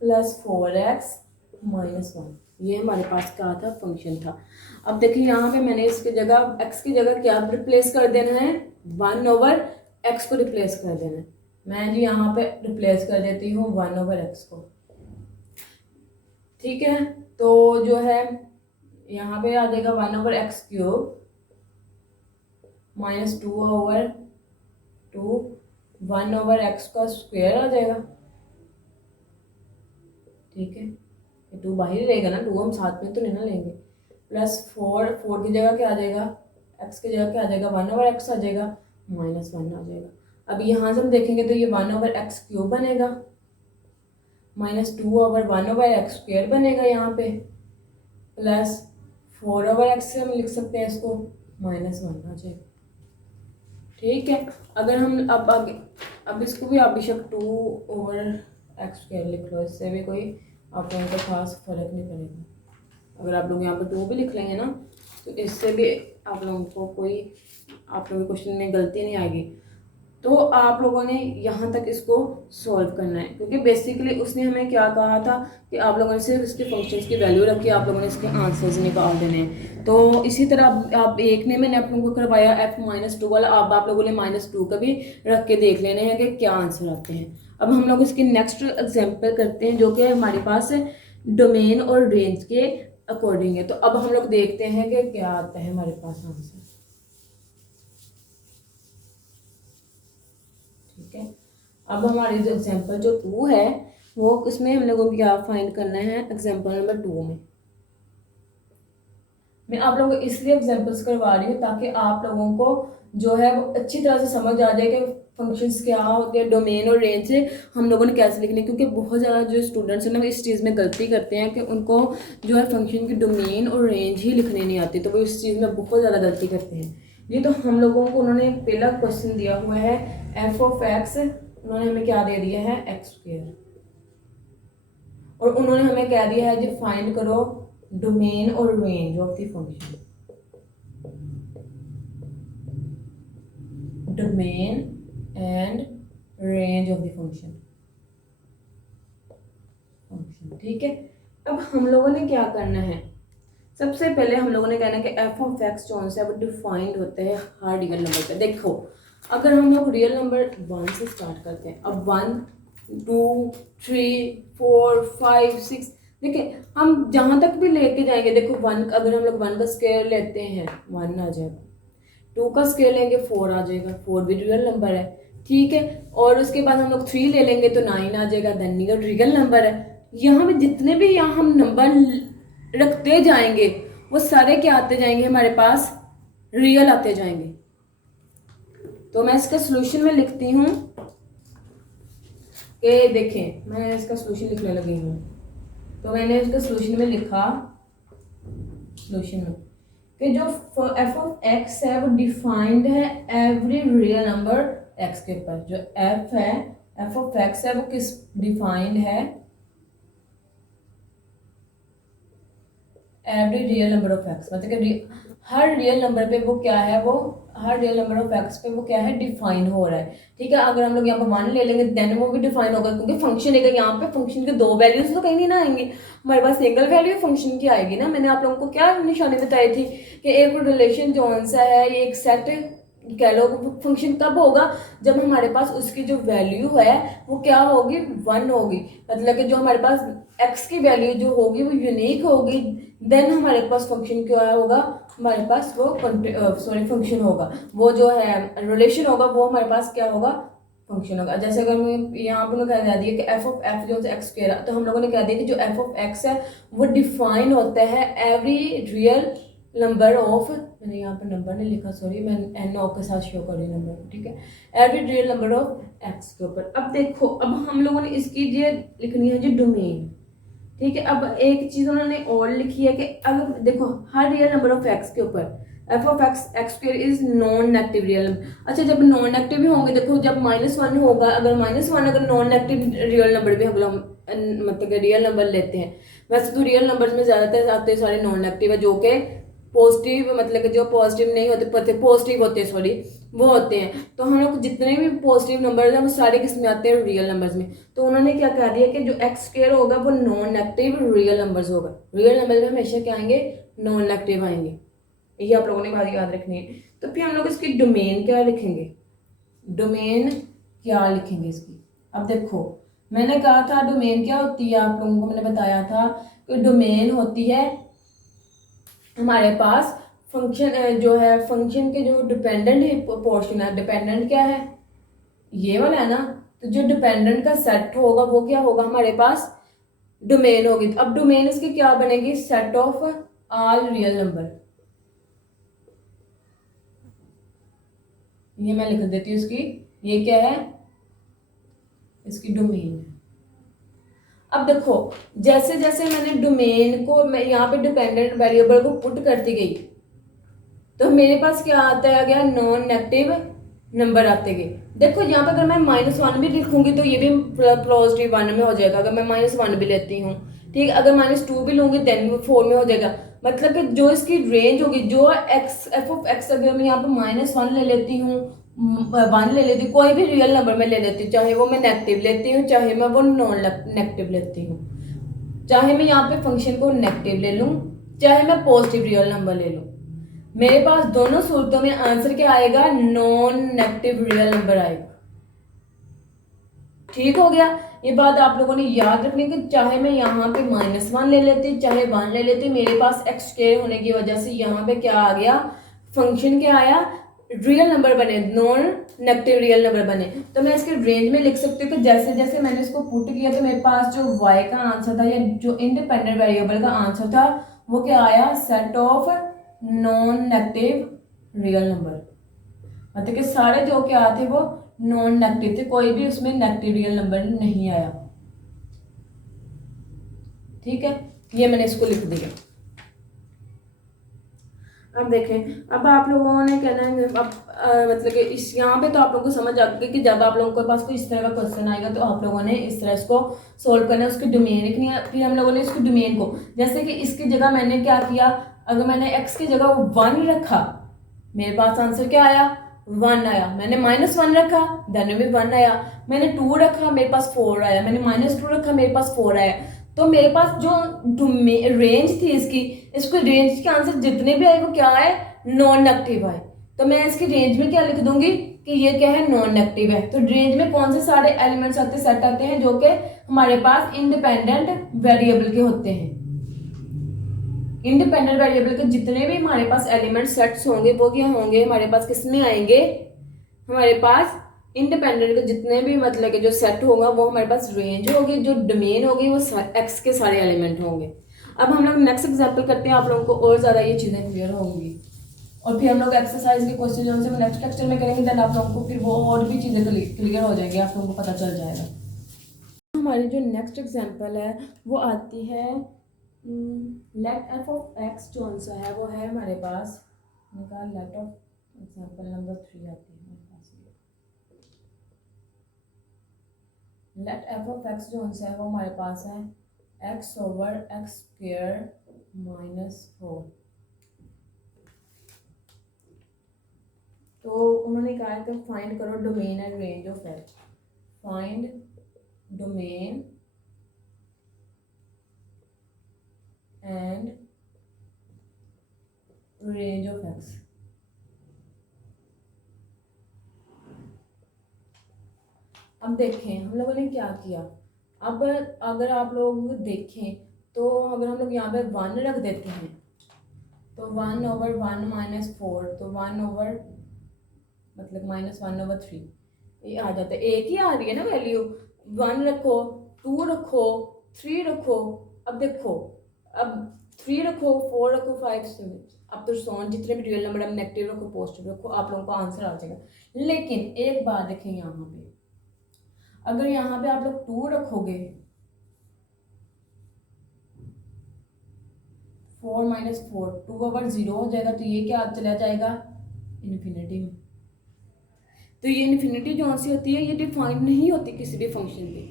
+ 4x - 1। ये हमारे पास क्या था, फंक्शन था। अब देखिए यहाँ पे मैंने इसकी जगह x की जगह क्या रिप्लेस कर देना है, 1/x को रिप्लेस कर देना है। मैं जी यहाँ पे रिप्लेस कर देती हूँ 1/x को। ठीक है, तो जो है यहाँ पे आ जाएगा 1/x³ -2/2 1/x का स्क्वायर आ जाएगा। ठीक है, ये 2 बाहर ही रहेगा ना, 2 हम साथ में तो नहीं ना लेंगे। +4 की जगह क्या आ जाएगा, x की जगह क्या आ जाएगा, 1/x आ जाएगा, -1 आ जाएगा। अब यहाँ से हम देखेंगे तो ये 1/x³ बनेगा, -2/1/x² बनेगा यहाँ पे, +4/x से हम लिख सकते हैं इसको, -1 आ जाएगा। ठीक है, अगर हम अब इसको भी आप बेशक 2/x² लिख लो, इससे भी कोई आप लोगों को खास फर्क नहीं पड़ेगा। अगर आप लोग यहाँ पर 2 भी लिख लेंगे ना तो इससे भी आप लोगों को कोई, आप लोगों के क्वेश्चन में गलती नहीं आएगी। तो आप लोगों ने यहाँ तक इसको सॉल्व करना है क्योंकि बेसिकली उसने हमें क्या कहा था कि आप लोगों ने सिर्फ इसके फंक्शंस की वैल्यू रखी, आप लोगों ने इसके आंसर्स निकाल देने हैं। तो इसी तरह आप एक ने मैंने आप लोगों को करवाया f-2 वाला, आप लोगों ने -2 का भी रख के देख लेने हैं कि क्या आंसर आते हैं। अब हम लोग इसकी नेक्स्ट एग्जाम्पल करते हैं जो कि हमारे पास डोमेन और रेंज के अकॉर्डिंग है। तो अब हम लोग देखते हैं कि क्या आता है हमारे पास आंसर। ठीक है, अब हमारी जो एग्जाम्पल जो 2 है वो इसमें हम लोगों को क्या फाइंड करना है, एग्जाम्पल नंबर 2 में मैं आप लोगों को इसलिए एग्जाम्पल्स करवा रही हूँ ताकि आप लोगों को जो है वो अच्छी तरह से समझ आ जाए कि फंक्शंस क्या होते हैं, डोमेन और रेंज से हम लोगों ने कैसे लिखने। क्योंकि बहुत ज़्यादा जो स्टूडेंट्स हैं ना इस चीज़ में गलती करते हैं कि उनको जो है फंक्शन की डोमेन और रेंज ही लिखने नहीं आती, तो वो इस चीज़ में बहुत ज़्यादा गलती करते हैं। ये तो हम लोगों को उन्होंने पहला क्वेश्चन दिया हुआ है f(x), उन्होंने हमें क्या दे दिया है, x², और उन्होंने हमें क्या दिया है जी, फाइंड करो डोमेन और range of the function, domain and range of the function. ठीक है, अब हम लोगों ने क्या करना है, सबसे पहले हम लोगों ने कहना है कि f(x) जो है वो डिफाइंड होता है हर रियल नंबर पे। देखो अगर हम लोग रियल नंबर 1 से स्टार्ट करते हैं, अब 1 2 3 4 5 6, देखिए हम जहाँ तक भी लेके जाएंगे, देखो 1 अगर हम लोग 1 का स्केयर लेते हैं 1 आ जाएगा, 2 का स्केयर लेंगे 4 आ जाएगा, 4 भी रियल नंबर है। ठीक है, और उसके बाद हम लोग 3 ले लेंगे तो 9 आ जाएगा, देन ये रियल नंबर है। यहाँ पे जितने भी यहाँ हम नंबर रखते जाएंगे वो सारे क्या आते जाएंगे, हमारे पास रियल आते जाएंगे। तो मैं इसका सोल्यूशन में लिखती हूँ कि देखें, मैं इसका सोल्यूशन लिखने लगी हूँ, तो मैंने इसका सोल्यूशन में लिखा, सोल्यूशन में कि जो एफ ऑफ एक्स है वो डिफाइंड है एवरी रियल नंबर एक्स के ऊपर। जो एफ है, एफ ऑफ एक्स है, वो किस डिफाइंड है every real number of x, मतलब कि हर रियल नंबर पे वो क्या है, वो हर रियल नंबर ऑफ एक्स पे वो क्या है, डिफाइन हो रहा है। ठीक है, अगर हम लोग यहाँ पे 1 ले लेंगे देन वो भी डिफाइन होगा, क्योंकि फंक्शन है यहाँ पे, फंक्शन के 2 वैल्यूज तो कहीं नहीं ना आएंगे, हमारे पास सिंगल वैल्यू फंक्शन की आएगी ना। मैंने आप लोगों को क्या निशानी बताई थी कि एक रिलेशन जो सा है, ये एक सेट कह लो, फंक्शन कब होगा जब हमारे पास उसकी जो वैल्यू है वो क्या होगी, 1 होगी। मतलब कि जो हमारे पास x की वैल्यू जो होगी वो यूनिक होगी, देन हमारे पास फंक्शन क्या होगा, हमारे पास वो फंक्शन होगा, वो जो है रिलेशन होगा वो हमारे पास क्या होगा, फंक्शन होगा। जैसे अगर मैं यहाँ पर कह दिया कि एफ ऑफ एफ जो एक्स स्क्वायर, तो हम लोगों ने कह दिया कि जो एफ ऑफ एक्स है वो डिफाइन होता है एवरी रियल नंबर ऑफ, मैंने यहाँ पर नंबर नहीं लिखा, सॉरी, मैं एन ओ के साथ शो कर रही हूँ नंबर को, ठीक है, every real number of x के ऊपर। अब देखो, अब हम लोगों ने इसकी ये लिखनी है जी डोमेन। ठीक है, अब एक चीज उन्होंने और लिखी है कि अगर देखो हर रियल नंबर ऑफ एक्स के ऊपर F of x x square is non negative real number. अच्छा, जब नॉन नेगेटिव भी होंगे, देखो जब -1 होगा, अगर -1 अगर नॉन नेगेटिव रियल नंबर भी हम मतलब रियल नंबर लेते हैं, वैसे तो रियल नंबर्स में ज्यादातर आते हैं सारे नॉन नेगेटिव है, जो कि पॉजिटिव, मतलब कि जो पॉजिटिव नहीं होते, पॉजिटिव होते हैं, सॉरी, वो होते हैं। तो हम लोग जितने भी पॉजिटिव नंबर्स हैं वो सारे किस में आते हैं, रियल नंबर्स में। तो उन्होंने क्या कह दिया कि जो एक्स स्क्वायर होगा वो नॉन नेगेटिव रियल नंबर्स होगा, रियल नंबर में हमेशा क्या आएंगे, नॉन नेगेटिव आएंगे। ये आप लोगों ने बात याद रखनी है। तो फिर हम लोग इसकी डोमेन क्या लिखेंगे, डोमेन क्या लिखेंगे इसकी। अब देखो, मैंने कहा था डोमेन क्या होती है, आप लोगों को मैंने बताया था कि डोमेन होती है हमारे पास फंक्शन जो है, फंक्शन के जो डिपेंडेंट पोर्शन है, डिपेंडेंट क्या है, ये वाला है ना, तो जो डिपेंडेंट का सेट होगा वो क्या होगा, हमारे पास डोमेन होगी। अब डोमेन इसकी क्या बनेगी, set of all real number. ये मैं लिख देती हूँ इसकी, ये क्या है, इसकी डोमेन है। अब देखो, जैसे जैसे मैंने डोमेन को, मैं यहाँ पे डिपेंडेंट वेरिएबल को पुट करती गई, तो मेरे पास क्या आता गया, नॉन नेगेटिव नंबर आते गए। देखो यहाँ पे अगर मैं -1 भी लिखूंगी तो ये भी पॉजिटिव 1 में हो जाएगा, अगर मैं -1 भी लेती हूँ, ठीक है, अगर -2 भी लूंगी देन 4 में हो जाएगा। मतलब कि जो इसकी रेंज होगी, जो एक्स एफ ऑफ एक्स, अगर मैं यहाँ पे -1 ले लेती हूँ, 1 ले लेती हूँ, कोई भी रियल नंबर में ले लेती हूँ, चाहे वो मैं नेगेटिव लेती हूँ, चाहे मैं वो नॉन नेगेटिव लेती हूँ, चाहे मैं यहाँ पे फंक्शन को नेगेटिव ले लूँ, चाहे मैं पॉजिटिव रियल नंबर ले लूँ, मेरे पास दोनों सूरतों में आंसर क्या आएगा, नॉन नेगेटिव रियल नंबर आएगा। ठीक हो गया, ये बात आप लोगों ने याद रखनी कि चाहे मैं यहाँ पे -1 ले लेती, चाहे 1 ले लेती, मेरे पास एक्स स्क्वायर होने की वजह से यहाँ पे क्या आ गया, फंक्शन क्या आया, रियल नंबर बने, नॉन नेगेटिव रियल नंबर बने। तो मैं इसके रेंज में लिख सकती हूँ कि जैसे जैसे मैंने इसको पुट किया तो मेरे पास जो y का आंसर था, या जो इंडिपेंडेंट वेरिएबल का आंसर था, वो क्या आया, set of non negative real number. मतलब कि सारे जो क्या थे वो नॉन नेगेटिव थे, कोई भी उसमें नेगेटिव रियल नंबर नहीं आया। ठीक है, ये मैंने इसको लिख दिया। अब देखें, अब आप लोगों ने कहना है, अब मतलब कि इस यहाँ पे तो आप लोगों को समझ आ गई कि जब आप लोगों के पास कोई इस तरह का क्वेश्चन आएगा तो आप लोगों ने इस तरह इसको सोल्व करना है, उसकी डोमेन लिखनी है। फिर हम लोगों ने इसकी डोमेन को, जैसे कि इसकी जगह मैंने क्या किया, अगर मैंने x की जगह 1 रखा, मेरे पास आंसर क्या आया, 1 आया। मैंने -1 रखा, देन में 1 आया। मैंने 2 रखा, मेरे पास 4 आया। मैंने -2 रखा, मेरे पास 4 आया। तो मेरे पास जो रेंज थी इसको रेंज के आंसर जितने भी आए वो क्या आए, नॉन नेगेटिव आए। तो मैं इसकी रेंज में क्या लिख दूंगी कि ये क्या है, नॉन नेगेटिव है। तो रेंज में कौन से सारे एलिमेंट्स आते हैं, सेट आते हैं जो कि हमारे पास इंडिपेंडेंट वेरिएबल के होते हैं। इंडिपेंडेंट वेरिएबल के जितने भी हमारे पास एलिमेंट सेट्स होंगे वो क्या होंगे, हमारे पास किसमें आएंगे, हमारे पास इंडिपेंडेंट के जितने भी मतलब कि जो सेट होगा वो हमारे पास रेंज होगी, जो डोमेन होगी वो एक्स के सारे एलिमेंट होंगे। अब हम लोग नेक्स्ट एग्जांपल करते हैं, आप लोगों को और ज़्यादा ये चीज़ें क्लियर होंगी। और फिर हम लोग एक्सरसाइज के क्वेश्चन जो हम नेक्स्ट लेक्चर में करेंगे, देन आप लोगों को फिर वो और भी चीज़ें क्लियर हो जाएंगी, आप लोगों को पता चल जाएगा। हमारी जो नेक्स्ट एग्जाम्पल है वो आती है लेट एफ ऑफ एक्स जो आंसर है वो है हमारे पास, निकाल लेट ऑफ एग्जाम्पल नंबर 3 आती है हमारे पास। लेट एफ ऑफ एक्स जो आंसर है वो हमारे पास है एक्स ओवर एक्स स्क्वेयर -4। तो उन्होंने कहा है कि फाइंड करो domain and range of x. Find domain and range of x. अब देखें हम लोगों ने क्या किया। अब अगर आप लोग देखें तो अगर हम लोग यहाँ पे 1 रख देते हैं तो 1/1 -4, तो 1/, मतलब -1/3 ये आ जाता है। एक ही आ रही है ना वैल्यू। 1 रखो, 2 रखो, 3 रखो। अब देखो, अब 3 रखो, 4 रखो, 5 7, अब तो सॉन जितने भी रियल नंबर, अब नेगेटिव रखो, पॉजिटिव रखो, आप लोगों का आंसर आ जाएगा। लेकिन एक बात देखें, यहाँ पे अगर यहाँ पे आप लोग 2 रखोगे, 4 -4, 2/0 हो जाएगा, तो ये क्या चला जाएगा इन्फिनिटी में। तो ये इन्फिनिटी जो सी होती है ये डिफाइंड नहीं होती किसी भी फंक्शन पे।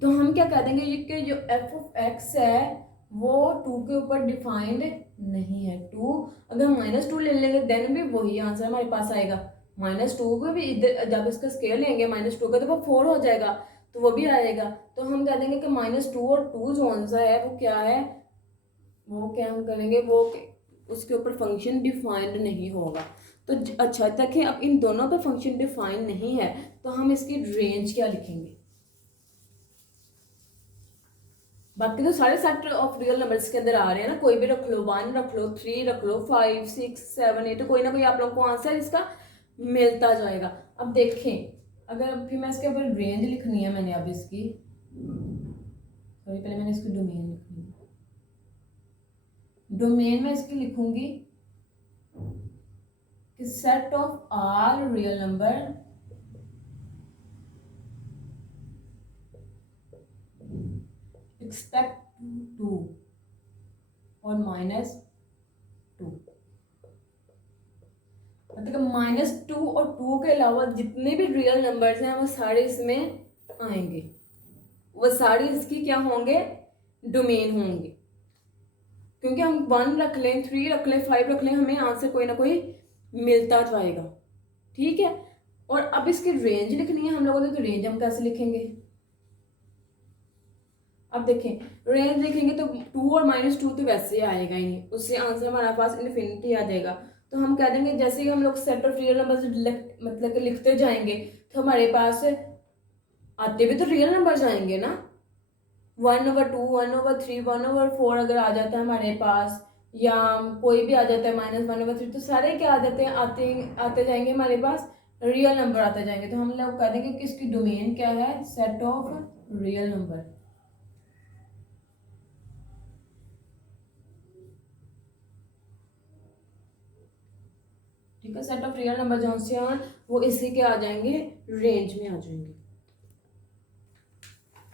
तो हम क्या कह देंगे, ये कि जो एफ ऑफ एक्स है वो 2 के ऊपर डिफाइंड नहीं है। 2 अगर हम -2 ले लेंगे देन भी वही आंसर हमारे पास आएगा। -2 को भी इधर जब इसका स्केल लेंगे -2 का तो वो 4 हो जाएगा, तो वो भी आएगा। तो हम कह देंगे कि -2 और 2 जो आंसर है वो क्या है, वो क्या हम करेंगे, वो उसके ऊपर फंक्शन डिफाइंड नहीं होगा। तो अच्छा देखें, अब इन दोनों पे फंक्शन डिफाइंड नहीं है तो हम इसकी रेंज क्या लिखेंगे। बाकी तो सारे सेट ऑफ रियल नंबर्स के अंदर आ रहे हैं ना, कोई भी रख लो, 1 रख लो, 3 रख लो, 5 6 7 8, तो कोई ना कोई आप लोगों को आंसर इसका मिलता जाएगा। अब देखें, अगर फिर मैं इसके ऊपर रेंज लिखनी है, मैंने अब इसकी सॉरी पहले मैंने इसकी डोमेन लिखनी है। डोमेन में इसकी लिखूंगी कि set of all real number expect 2 और -2, मतलब -2 और 2 के अलावा जितने भी रियल नंबर्स हैं वो सारे इसमें आएंगे, वो सारे इसकी क्या होंगे, डोमेन होंगे। क्योंकि हम 1 रख लें, 3 रख लें, 5 रख लें, हमें आंसर कोई ना कोई मिलता जाएगा। ठीक है। और अब इसकी रेंज लिखनी है हम लोगों ने, तो रेंज हम कैसे लिखेंगे। अब देखें रेंज लिखेंगे तो 2 और -2 तो वैसे आएगा ही नहीं, उससे आंसर हमारे पास इन्फिनिटी आ जाएगा। तो हम कह देंगे जैसे ही हम लोग सेट ऑफ रियल नंबर्स मतलब कि लिखते जाएंगे तो हमारे पास आते भी तो रियल नंबर्स आएंगे ना। 1/2, 1/3, 1/4 अगर आ जाता है हमारे पास, या कोई भी आ जाता है -1/3, तो सारे क्या आ जाते हैं, आते जाएंगे हमारे पास रियल नंबर आते जाएंगे। तो हम लोग कह देंगे कि इसकी डोमेन क्या है, सेट ऑफ रियल नंबर। ठीक है, सेट ऑफ रियल नंबर जो से हैं वो इसी के आ जाएंगे, रेंज में आ जाएंगे।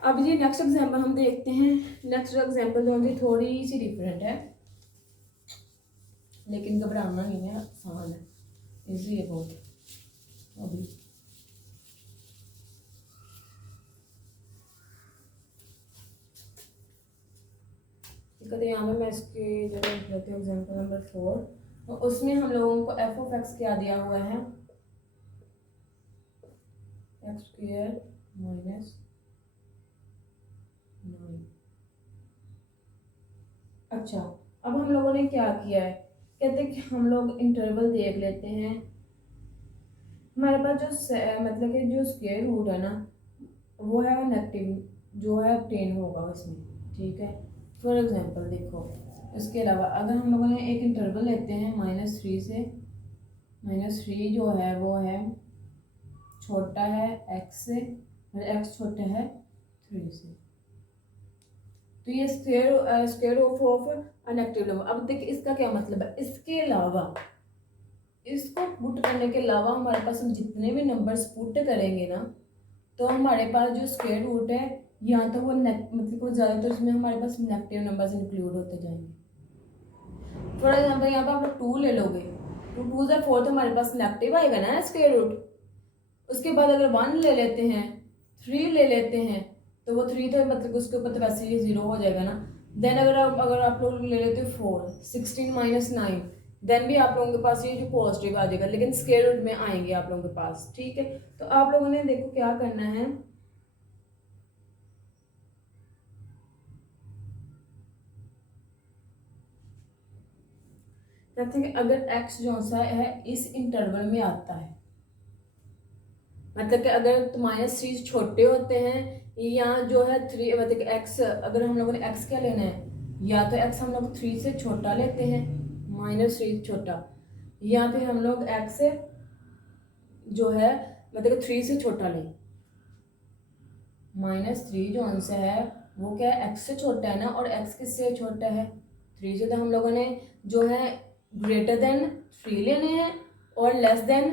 अब ये नेक्स्ट एग्जांपल हम देखते हैं। नेक्स्ट एग्जांपल जो होगी थोड़ी सी डिफरेंट है, लेकिन घबराना नहीं है, आसान है, इजी है बहुत। अभी ठीक है, तो यहाँ पे मैं इसके जो लेती हूँ एग्जांपल नंबर 4, तो उसमें हम लोगों को एफ ऑफ एक्स क्या दिया हुआ है, x² -9। अच्छा, अब हम लोगों ने क्या किया है, कहते हैं कि हम लोग इंटरवल देख लेते हैं। हमारे पास जो मतलब कि जो स्क्वायर रूट है ना वो है नेगेटिव जो है टेन होगा उसमें। ठीक है, फॉर एग्जांपल देखो, इसके अलावा अगर हम लोगों ने एक इंटरवल लेते हैं -3 से, -3 जो है वो है छोटा है x से, x छोटा है 3 से, तो ये स्क्वायर ऑफ नेगेटिव नंबर। अब देखिए इसका क्या मतलब है, इसके अलावा इसको पुट करने के अलावा हमारे पास हम जितने भी नंबर्स पुट करेंगे ना, तो हमारे पास जो स्क्वायर रूट है या तो वो मतलब वो ज़्यादातर उसमें हमारे पास नेगेटिव नंबर्स इंक्लूड होते जाएंगे। फॉर एग्जाम्पल यहाँ पे आप 2 ले लोगे, 2 2 ज़ा 4 तो हमारे पास नेगेटिव आएगा ना स्क्वायर रूट। उसके बाद अगर 1 ले लेते हैं, 3 ले लेते हैं, तो वो 3 तो मतलब उसके ऊपर तो वैसे ही 0 हो जाएगा ना। देन अगर आप लोग ले लेते हो 4, 16 माइनस 9, देन भी आप लोगों के पास ये जो पॉजिटिव आ जाएगा, लेकिन स्क्वायर रूट में आएंगे आप लोगों के पास। ठीक है, तो आप लोगों ने देखो क्या करना है, कहते हैं कि अगर x जो सा है इस इंटरवल में आता है, मतलब कि अगर तो -3 छोटे होते हैं, या जो है 3 मतलब कि x, अगर हम लोगों ने x क्या लेना है, या तो x हम लोग 3 से छोटा लेते हैं, -3 छोटा, या फिर हम लोग x जो है मतलब कि 3 से छोटा लें। -3 जो आंसर है वो क्या है, x से छोटा है ना, और x किससे छोटा है, 3 से। तो हम लोगों ने जो है ग्रेटर देन 3 लेने हैं और लेस देन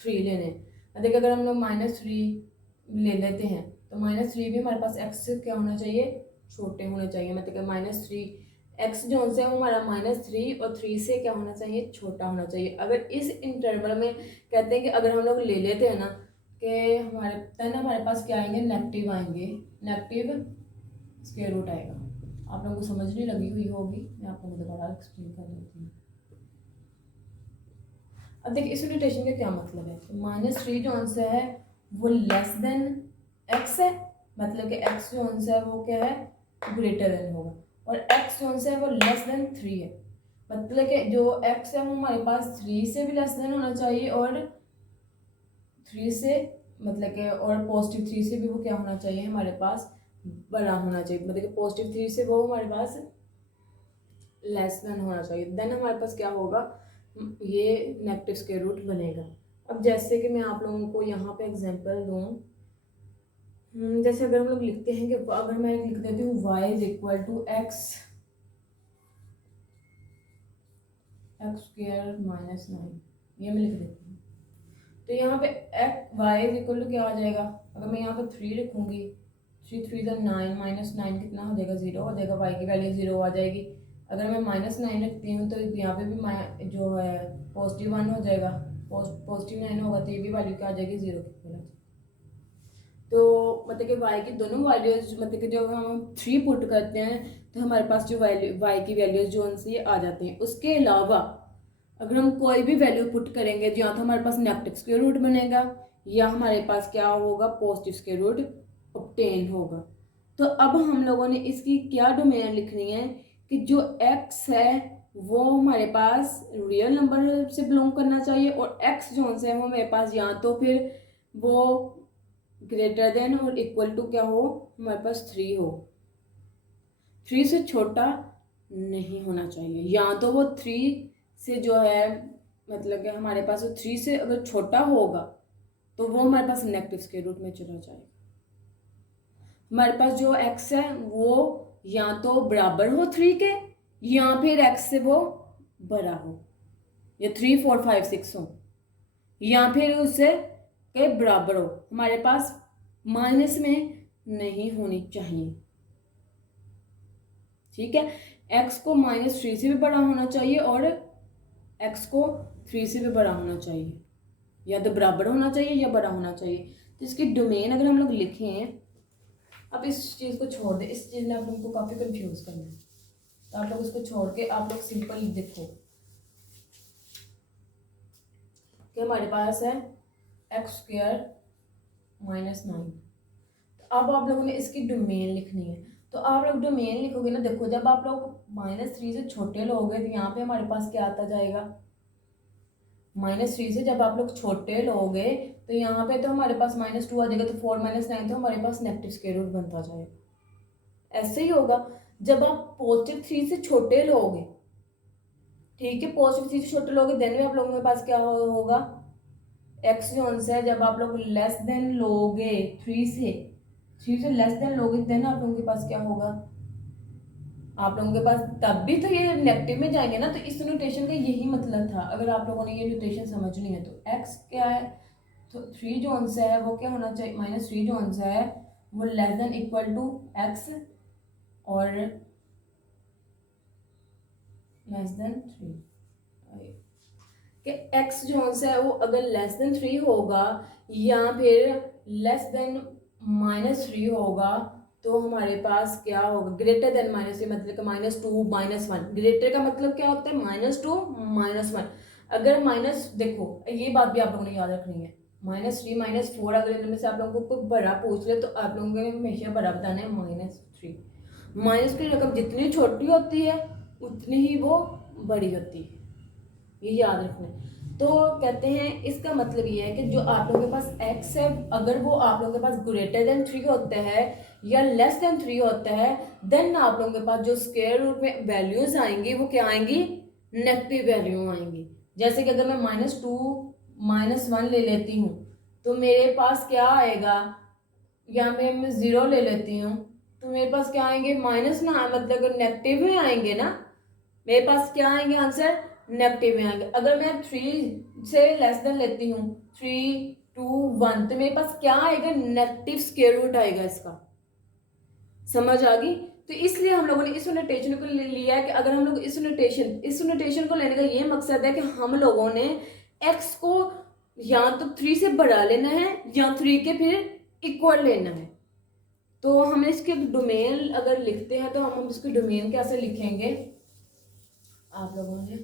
3 लेने हैं। देखिए अगर हम लोग -3 ले लेते हैं, तो -3 भी हमारे पास x से क्या होना चाहिए, छोटे होने चाहिए। मतलब कि -3 x जो है वो हमारा -3 और 3 से क्या होना चाहिए, छोटा होना चाहिए। अगर इस इंटरवल में कहते हैं कि अगर हम लोग ले लेते हैं ना कि हमारे तन हमारे पास क्या आएंगे, नेगेटिव आएंगे, नेगेटिव स्क्वायर रूट आएगा। आप लोगों को समझ नहीं लगी हुई होगी, मैं आपको दोबारा एक्सप्लेन कर देती हूँ। अब देखिए इस नोटेशन का क्या मतलब है, -3 जो आंसर है वो लेस देन x है, मतलब कि x जो आंसर है वो क्या है, ग्रेटर देन होगा, और x जो आंसर है वो लेस देन 3 है। मतलब कि जो x है वो हमारे पास 3 से भी लेस देन होना चाहिए, और 3 से मतलब कि और पॉजिटिव 3 से भी वो क्या होना चाहिए, हमारे पास बड़ा होना चाहिए। मतलब कि पॉजिटिव 3 से वो हमारे पास लेस देन होना चाहिए। देन हमारे पास क्या होगा, ये नेगेटिव स्क्वायर रूट बनेगा। अब जैसे कि मैं आप लोगों को यहाँ पे एग्जांपल दूँ, जैसे अगर हम लोग लिखते हैं कि अगर मैं लिख देती हूँ y is equal to x square -9, ये मैं लिख देती हूँ। तो यहाँ पे y इज इक्वल टू क्या आ जाएगा, अगर मैं यहाँ पे 3 लिखूँगी, 3 3 9, -9 कितना हो जाएगा, 0 हो जाएगा, y की वैल्यू 0 आ जाएगी। अगर मैं -9 रखती हूँ तो यहाँ पे भी जो है पॉजिटिव 1 हो जाएगा, पॉजिटिव 9 होगा, तो ये भी वैल्यू क्या आ जाएगी, 0 की तरह। तो मतलब कि y की दोनों वैल्यूज, मतलब कि जब हम 3 पुट करते हैं तो हमारे पास जो वैल्यू y की वैल्यूज जो उनसे आ जाती हैं। उसके अलावा अगर हम कोई भी वैल्यू पुट करेंगे, या तो हमारे पास नेगेटिव स्क्वायर रूट बनेगा, या हमारे पास क्या होगा, पॉजिटिव स्क्वायर रूट ऑब्टेन होगा। तो अब हम लोगों ने इसकी क्या डोमेन लिखनी है कि जो x है वो हमारे पास रियल नंबर से बिलोंग करना चाहिए, और x जो है वो मेरे पास या तो फिर वो ग्रेटर देन और इक्वल टू क्या हो, हमारे पास 3 हो, 3 से छोटा नहीं होना चाहिए। या तो वो 3 से जो है मतलब कि हमारे पास 3 से अगर छोटा होगा तो वो हमारे पास नेगेटिव स्क्वायर रूट में चला जाएगा। हमारे पास जो x है वो या तो बराबर हो 3 के, या फिर x से वो बड़ा हो, या 3 4 5 6 हो, या फिर उससे के बराबर हो, हमारे पास माइनस में नहीं होनी चाहिए। ठीक है, x को -3 से भी बड़ा होना चाहिए, और x को 3 से भी बड़ा होना चाहिए, या तो बराबर होना चाहिए या बड़ा होना चाहिए। तो इसकी डोमेन अगर हम लोग लिखें, अब इस चीज़ को छोड़ दें, इस चीज़ ने आप लोगों को काफ़ी कंफ्यूज करना है, तो आप लोग इसको छोड़ के आप लोग सिंपल देखो कि हमारे पास है x स्क्वायर -9। अब आप लोगों ने इसकी डोमेन लिखनी है। तो आप लोग डोमेन लिखोगे ना, देखो जब आप लोग -3 से छोटे लोगे तो यहाँ पे हमारे पास क्या आता जाएगा, -3 से जब आप लोग छोटे लोगे तो यहाँ पे तो हमारे पास -2 आ जाएगा, तो 4 -9 तो हमारे पास नेगेटिव स्क्वायर रूट बनता जाएगा। ऐसे ही होगा जब आप +3 से छोटे लोगे, ठीक है, +3 से छोटे लोगे, देन भी आप लोगों के पास क्या होगा, x जो आंसर है जब आप लोग लेस देन लोगे 3 से लेस देन लोगे, देन आप लोगों के पास क्या होगा, आप लोगों के पास तब भी तो ये नेगेटिव में जाएंगे ना। तो इस नोटेशन का यही मतलब था। अगर आप लोगों ने ये नोटेशन समझनी है तो x क्या है, तो 3 जो आंसर है वो क्या होना चाहिए, -3 जो आंसर है वो less than equal to x और लेस देन 3, कि x जो सा है वो अगर लेस देन 3 होगा या फिर लेस देन -3 होगा तो हमारे पास क्या होगा, ग्रेटर देन -3 मतलब कि -2 -1। ग्रेटर का मतलब क्या होता है, -2 -1। अगर माइनस, देखो ये बात भी आप लोगों ने याद रखनी है, -3 -4 अगर इनमें से आप लोगों को कोई बड़ा पूछ ले तो आप लोगों ने हमेशा बड़ा बताना है -3। माइनस की रकम जितनी छोटी होती है उतनी ही वो बड़ी होती है, ये याद रखना है। तो कहते हैं इसका मतलब ये है कि जो आप लोगों के पास x है अगर वो आप लोगों के पास ग्रेटर देन 3 होता है या लेस देन 3 होता है, देन आप लोगों के पास जो स्क्वायर रूट में वैल्यूज आएंगी वो क्या आएंगी, नेगेटिव वैल्यू आएंगी। जैसे कि अगर मैं -2 -1 ले लेती हूँ तो मेरे पास क्या आएगा, यहाँ पे मैं 0 ले लेती हूँ तो मेरे पास क्या आएंगे, माइनस ना मतलब नेगेटिव में आएंगे ना, मेरे पास क्या आएंगे आंसर, नेगेटिव में आएंगे। अगर मैं 3 से लेस देन लेती हूँ 3 2 1 तो मेरे पास क्या आएगा, नेगेटिव स्क्वायर रूट आएगा इसका। समझ आ गई। तो इसलिए हम लोगों ने इस नोटेशन को लिया है कि अगर हम लोग इस नोटेशन को लेने का ये मकसद है कि हम लोगों ने x को या तो 3 से बढ़ा लेना है या 3 के फिर इक्वल लेना है। तो हमें इसके डोमेन अगर लिखते हैं तो हम इसकी डोमेन कैसे लिखेंगे, आप लोगों ने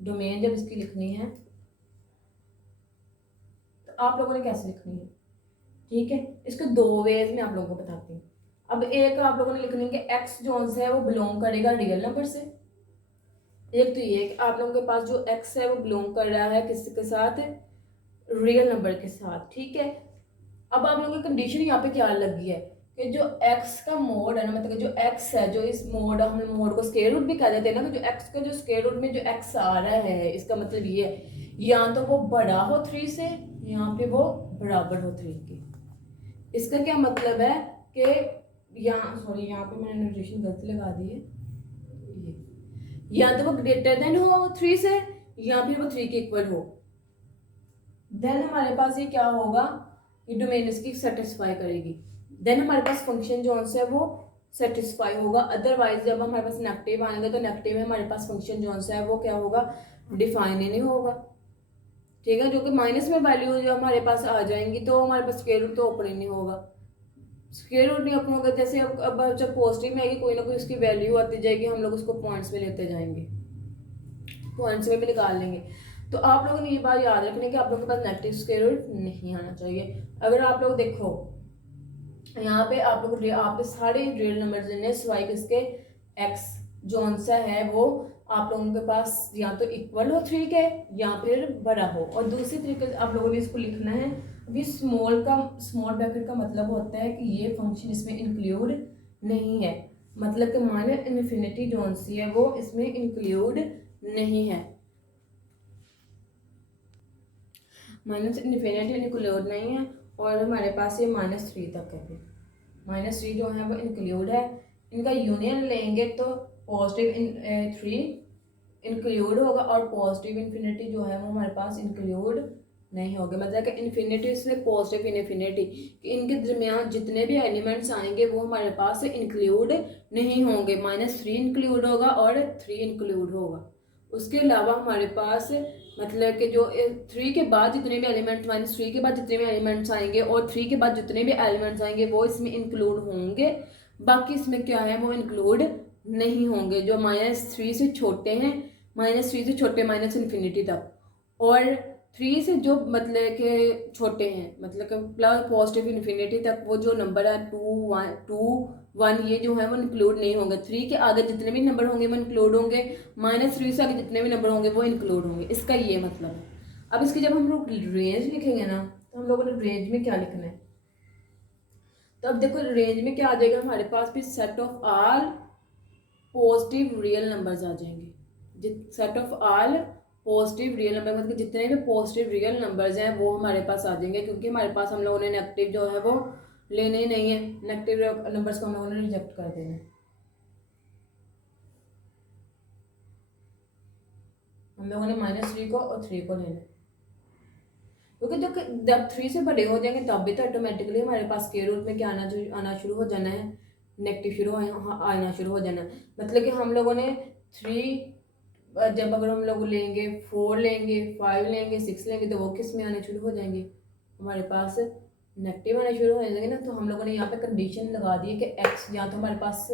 डोमेन जब इसकी लिखनी है तो आप लोगों ने कैसे लिखनी है, ठीक है। इसके दो वेज में आप लोगों को बताती हूँ। अब एक आप लोगों ने लिखनी है कि एक्स जो है वो बिलोंग करेगा रियल नंबर से। एक तो ये कि आप लोगों के पास जो एक्स है वो बिलोंग कर रहा है किसके साथ, रियल नंबर के साथ, ठीक है। अब आप लोगों की कंडीशन यहाँ पे क्या लगी है कि जो x का मोड है ना, मतलब जो x है, जो इस मोड, हम मोड को स्क्वायर रूट भी कह देते हैं ना, कि जो x का जो स्क्वायर रूट में जो x आ रहा है इसका मतलब ये है या तो वो बड़ा हो 3 से यहाँ पे वो बराबर हो 3 के। इसका क्या मतलब है कि यहाँ, सॉरी यहाँ पे मैंने नोटेशन गलती लगा दी है, ये या तो वो ग्रेटर देन हो 3 से या फिर वो 3 के इक्वल हो, देन हमारे पास ये क्या होगा, ये डोमेन इसकी सेटिस्फाई करेगी, देन हमारे पास फंक्शन जो है वो सेटिस्फाई होगा। अदरवाइज जब हमारे पास नेगेटिव आएंगे तो नेगेटिव में हमारे पास फंक्शन जो है वो क्या होगा, डिफाइन ही नहीं होगा, ठीक है। जो कि माइनस में वैल्यू जो हमारे पास आ जाएंगी तो हमारे पास स्क्वायर रूट तो ओपन ही नहीं होगा, स्क्वायर रूट नहीं ओपन होगा। जैसे अब जब पॉजिटिव में आएगी कोई ना कोई उसकी वैल्यू आती जाएगी, हम लोग उसको पॉइंट्स में लेते जाएंगे, पॉइंट्स में भी निकाल लेंगे। तो आप लोगों ने ये बात याद रखनी है कि आप लोगों के पास नेगेटिव स्क्वायर रूट नहीं आना चाहिए। अगर आप लोग देखो यहाँ पे आप लोग आपके सारे रियल नंबर जिन्हें सिवाय किसके, एक्स जो आंसर है वो आप लोगों के पास या तो इक्वल हो 3 के या फिर बड़ा हो। और दूसरी तरीके से आप लोगों ने इसको लिखना है, अभी स्मॉल ब्रैकेट का मतलब होता है कि ये फंक्शन इसमें इंक्लूड नहीं है, मतलब कि माइनस इन्फिनिटी जो सी है वो इसमें इंक्लूड नहीं है, माइनस इन्फिनिटी इंक्लूड नहीं है। और हमारे पास ये -3 तक है, फिर -3 जो है वो इंक्लूड है। इनका यूनियन लेंगे तो पॉजिटिव 3 इंक्लूड होगा और पॉजिटिव इन्फिनिटी जो है वो हमारे पास इंक्लूड नहीं होगा, मतलब कि इन्फिनिटी से पॉजिटिव इन्फिनिटी कि इनके दरमियान जितने भी एलिमेंट्स आएंगे वो हमारे पास इंक्लूड नहीं होंगे, -3 इंक्लूड होगा और 3 इंक्लूड होगा। उसके अलावा हमारे पास मतलब कि जो 3 के बाद जितने भी एलिमेंट्स, -3 के बाद जितने भी एलिमेंट्स आएंगे और 3 के बाद जितने भी एलिमेंट्स आएंगे वो इसमें इंक्लूड होंगे, बाकी इसमें क्या है वो इंक्लूड नहीं होंगे। जो -3 से छोटे हैं, -3 से छोटे माइनस इन्फिनिटी तक, और 3 से जो मतलब के छोटे हैं मतलब कि प्लस पॉजिटिव इन्फिनिटी तक वो जो नंबर है 2 1 ये जो है वो इंक्लूड नहीं होंगे। 3 के आगे जितने भी नंबर होंगे वो इंक्लूड होंगे, -3 से आगे जितने भी नंबर होंगे वो इंक्लूड होंगे, इसका ये मतलब है। अब इसकी जब हम लोग रेंज लिखेंगे ना तो हम लोगों ने रेंज में क्या लिखना है, तो अब देखो रेंज में क्या आ जाएगा हमारे पास, फिर set of all positive real numbers आ जाएंगे। Set of all positive real number मतलब जितने भी पॉजिटिव रियल नंबर्स हैं वो हमारे पास आ जाएंगे, क्योंकि हमारे पास हम लोगों ने नेगेटिव जो है वो लेने ही नहीं है, नेगेटिव नंबर्स को हम लोगों ने रिजेक्ट कर देना है। हम लोगों ने -3 को और 3 को लेना है, क्योंकि जब 3 से बड़े हो जाएंगे तब भी तो ऑटोमेटिकली हमारे पास स्क्वायर रूट में क्या आना शुरू हो जाना है, नेगेटिव आना शुरू हो जाना है। मतलब कि हम लोगों ने 3 जब अगर हम लोग लेंगे 4 लेंगे 5 लेंगे 6 लेंगे तो वो किस में आने शुरू हो जाएंगे, हमारे पास नेगेटिव आने शुरू हो जाएंगे ना। तो हम लोगों ने यहाँ पे कंडीशन लगा दी है कि एक्स या तो हमारे पास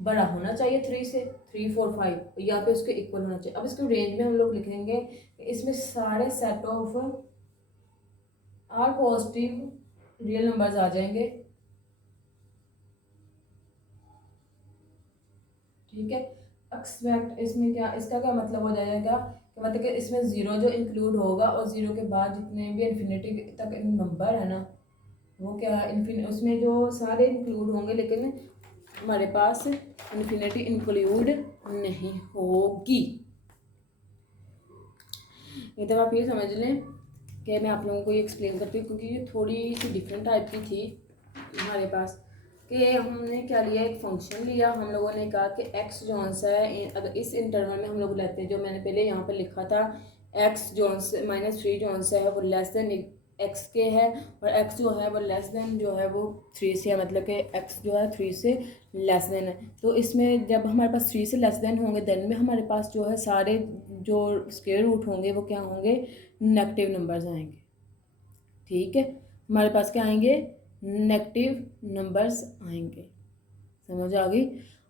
बड़ा होना चाहिए 3 से, 3 4 5, या फिर उसके इक्वल होना चाहिए। अब इसके रेंज में हम लोग लिखेंगे कि इसमें सारे set of R positive real numbers आ जाएंगे, ठीक है। एक्सपेक्ट इसमें क्या, इसका क्या मतलब हो जाएगा कि मतलब कि इसमें ज़ीरो जो इंक्लूड होगा और ज़ीरो के बाद जितने भी इन्फिनिटी तक नंबर है ना वो क्या है, उसमें जो सारे इंक्लूड होंगे लेकिन हमारे पास इन्फिनिटी इंक्लूड नहीं होगी। एक दफ़ा फिर समझ लें कि मैं आप लोगों को ये एक्सप्लेन करती हूँ क्योंकि ये थोड़ी सी डिफरेंट टाइप की थी हमारे पास। कि हमने क्या लिया, एक फंक्शन लिया, हम लोगों ने कहा कि एक्स जोन सा है, अगर इस इंटरवल में हम लोग लेते हैं जो मैंने पहले यहाँ पर लिखा था, एक्स जोन से -3 जोन से है वो लेस देन एक्स के है, और एक्स जो है वो लेस देन जो है वो 3 से है, मतलब कि एक्स जो है 3 से लेस देन है। तो इसमें जब हमारे पास 3 से लेस देन होंगे देन में हमारे पास जो है सारे जो स्क्वायर रूट होंगे वो क्या होंगे, नेगेटिव नंबर्स आएंगे, ठीक है। हमारे पास क्या आएंगे, नेगेटिव नंबर्स आएंगे, समझ आ गई।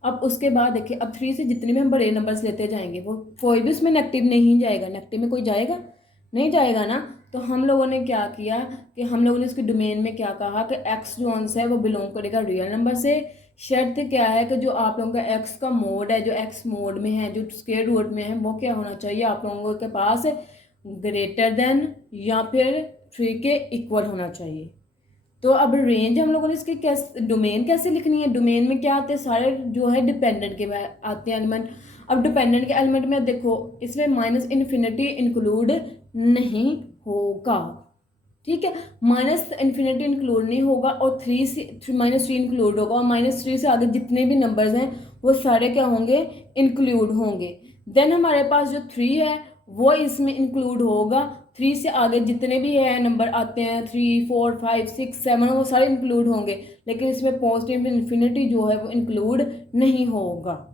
अब उसके बाद देखिए, अब 3 से जितने भी हम बड़े नंबर्स लेते जाएंगे वो कोई भी उसमें नेगेटिव नहीं जाएगा, नेगेटिव में कोई जाएगा नहीं जाएगा ना। तो हम लोगों ने क्या किया कि हम लोगों ने इसके डोमेन में क्या कहा कि एक्स जो आंसर है वो बिलोंग करेगा रियल नंबर से। शर्त क्या है कि जो आप लोगों का एक्स का मोड है, जो एक्स मोड में है, जो स्क्वायर रूट में है, वो क्या होना चाहिए आप लोगों के पास, ग्रेटर देन या फिर 3 के इक्वल होना चाहिए। तो अब रेंज हम लोगों ने इसकी कैसे, डोमेन कैसे लिखनी है, डोमेन में क्या आते हैं सारे जो है डिपेंडेंट के आते हैं एलिमेंट। अब डिपेंडेंट के एलिमेंट में देखो इसमें माइनस इन्फिनिटी इंक्लूड नहीं होगा, ठीक है। माइनस इन्फिनिटी इंक्लूड नहीं होगा और 3 से -3 इंक्लूड होगा, और -3 से आगे जितने भी नंबर्स हैं वो सारे क्या होंगे, इंक्लूड होंगे। देन हमारे पास जो 3 है वो इसमें इंक्लूड होगा, 3 से आगे जितने भी है नंबर आते हैं 3 4 5 6 7 वो सारे इंक्लूड होंगे, लेकिन इसमें पॉजिटिव इन्फिनिटी जो है वो इंक्लूड नहीं होगा।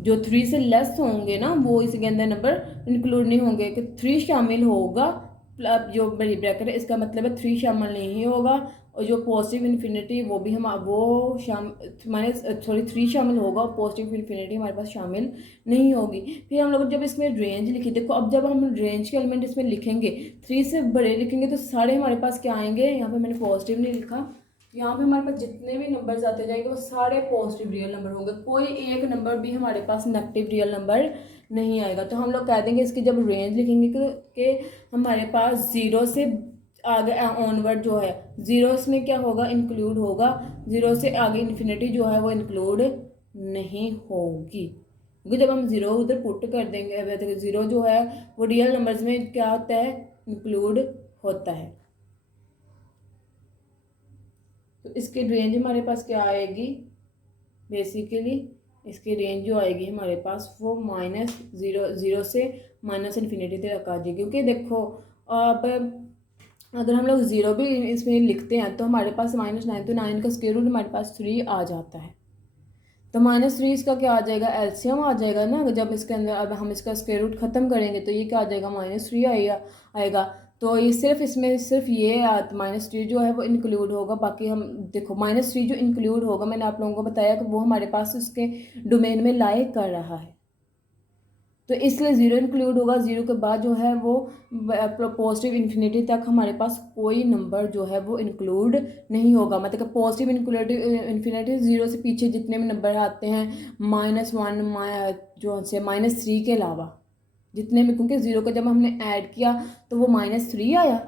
जो 3 से लेस होंगे ना वो इसके अंदर नंबर इंक्लूड नहीं होंगे, कि 3 शामिल होगा, जो बड़ी ब्रैकेट है इसका मतलब है 3 शामिल नहीं होगा, और जो पॉजिटिव इन्फिनिटी वो भी हम वो सॉरी 3 शामिल होगा और पॉजिटिव इन्फिनिटी हमारे पास शामिल नहीं होगी। फिर हम लोग जब इसमें रेंज लिखी, देखो अब जब हम रेंज के एलिमेंट इसमें लिखेंगे 3 से बड़े लिखेंगे तो सारे हमारे पास क्या आएंगे, यहाँ पे मैंने पॉजिटिव नहीं लिखा, यहाँ पे हमारे पास जितने भी नंबर्स आते जाएंगे वो सारे पॉजिटिव रियल नंबर होंगे, कोई एक नंबर भी हमारे पास नेगेटिव रियल नंबर नहीं आएगा। तो हम लोग कह देंगे इसकी जब रेंज लिखेंगे कि हमारे पास 0 से आगे ऑनवर्ड जो है, 0 इसमें क्या होगा, इंक्लूड होगा, 0 से आगे इन्फिनिटी जो है वो इंक्लूड नहीं होगी, क्योंकि जब हम 0 उधर पुट कर देंगे 0 जो है वो रियल नंबर्स में क्या होता है, इंक्लूड होता है। तो इसकी रेंज हमारे पास क्या आएगी, बेसिकली इसकी रेंज जो आएगी हमारे पास वो -0 से माइनस इन्फिनिटी तक आ जाएगी। क्योंकि देखो अब अगर हम लोग 0 भी इसमें लिखते हैं तो हमारे पास -9 तो 9 का स्क्वायर रूट हमारे पास 3 आ जाता है, तो -3 इसका क्या आ जाएगा, एलसीएम आ जाएगा ना। जब इसके अंदर अब हम इसका स्क्वायर रूट खत्म करेंगे तो ये क्या आ जाएगा, -3 आएगा। तो ये सिर्फ इसमें सिर्फ ये -3 जो है वो इंक्लूड होगा, बाकी हम देखो -3 जो इंक्लूड होगा मैंने आप लोगों को बताया कि वो हमारे पास उसके डोमेन में लाई कर रहा है, तो इसलिए 0 इंक्लूड होगा। 0 के बाद जो है वो पॉजिटिव इन्फिनिटी तक हमारे पास कोई नंबर जो है वो इंक्लूड नहीं होगा, मतलब पॉजिटिव इन्फिनिटी 0 से पीछे जितने भी नंबर आते हैं -1 जो से -3 के अलावा जितने भी, क्योंकि 0 का जब हमने ऐड किया तो वो -3 आया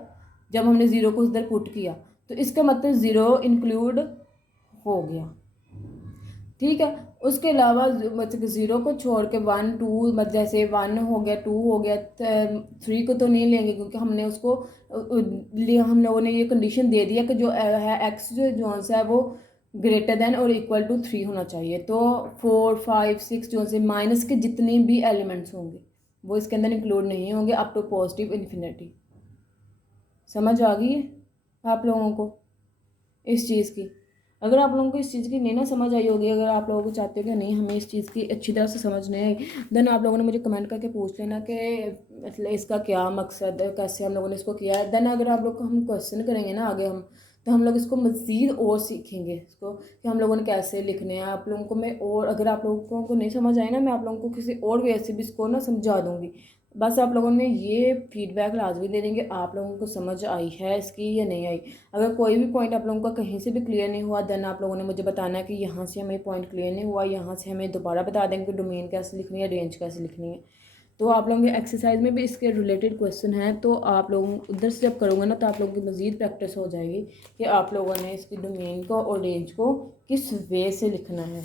जब हमने 0 को उधर पुट किया, तो इसका मतलब 0 इंक्लूड हो गया, ठीक है। उसके अलावा मतलब 0 को छोड़ के 1 2 मतलब जैसे 1 हो गया 2 हो गया 3 को तो नहीं लेंगे, क्योंकि हमने उसको हम लोगों ने ये कंडीशन दे दिया कि जो है एक्स जो सा है वो ग्रेटर देन और इक्वल टू 3 होना चाहिए। तो 4 5 6 जो से माइनस के जितने भी एलिमेंट्स होंगे वो इसके अंदर इंक्लूड नहीं होंगे अप टू पॉजिटिव इन्फिनिटी। समझ आ गई है आप लोगों को इस चीज़ की? अगर आप लोगों को इस चीज़ की नहीं ना समझ आई होगी, अगर आप लोगों को चाहते हो कि नहीं हमें इस चीज़ की अच्छी तरह से समझ नहीं आई, देन आप लोगों ने मुझे कमेंट करके पूछ लेना कि मतलब इसका क्या मकसद है, कैसे हम लोगों ने इसको किया है। देन अगर आप लोग को हम क्वेश्चन करेंगे ना आगे हम, तो हम लोग इसको मज़ीद और सीखेंगे इसको कि हम लोगों ने कैसे लिखने हैं। आप लोगों को मैं और अगर आप लोगों को नहीं समझ आए ना, मैं आप लोगों को किसी और वे से भी इसको ना समझा दूँगी। बस आप लोगों ने ये फीडबैक लाजमी दे देंगे आप लोगों को समझ आई है इसकी या नहीं आई। अगर कोई भी पॉइंट आप लोगों का कहीं से भी क्लियर नहीं हुआ, देन आप लोगों ने मुझे बताना है कि यहाँ से हमें पॉइंट क्लियर नहीं हुआ, यहाँ से हमें दोबारा बता देंगे कि डोमेन कैसे लिखनी है, रेंज कैसे लिखनी है। तो आप लोगों के एक्सरसाइज में भी इसके रिलेटेड क्वेश्चन हैं, तो आप लोग उधर से जब करोगे ना तो आप लोगों की मज़ीद प्रैक्टिस हो जाएगी कि आप लोगों ने इसकी डोमेन को और रेंज को किस वे से लिखना है।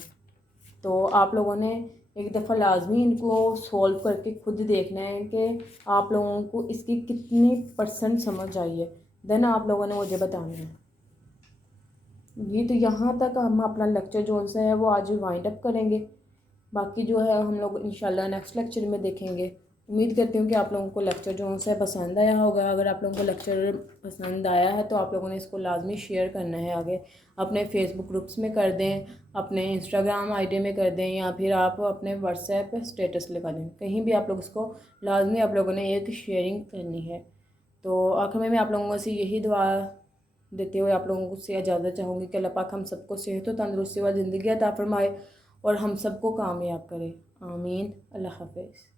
तो आप लोगों ने एक दफ़ा लाजमी इनको सॉल्व करके खुद देखना है कि आप लोगों को इसकी कितनी % समझ आई है, देन आप लोगों ने मुझे बताना है। ये तो यहाँ तक हम अपना लेक्चर जो सा है वो आज वाइंड अप करेंगे। बाकी जो है हम लोग इंशाल्लाह नेक्स्ट लेक्चर में देखेंगे। उम्मीद करती हूँ कि आप लोगों को लेक्चर जो सा पसंद आया होगा। अगर आप लोगों को लेक्चर पसंद आया है तो आप लोगों ने इसको लाजमी शेयर करना है आगे, अपने फेसबुक ग्रुप्स में कर दें, अपने इंस्टाग्राम आईडी में कर दें, या फिर आप अपने व्हाट्सएप स्टेटस लगा दें। कहीं भी आप लोग इसको लाजमी आप लोगों ने एक शेयरिंग करनी है। तो आखिर में मैं आप लोगों से यही दुआ देते हुए आप लोगों से इजाज़त चाहूँगी कि अल्लाह पाक हम सबको सेहत और तंदुरुस्ती वाली ज़िंदगी अता फरमाए और हम सबको कामयाब करे। आमीन। अल्लाह हाफ़िज़।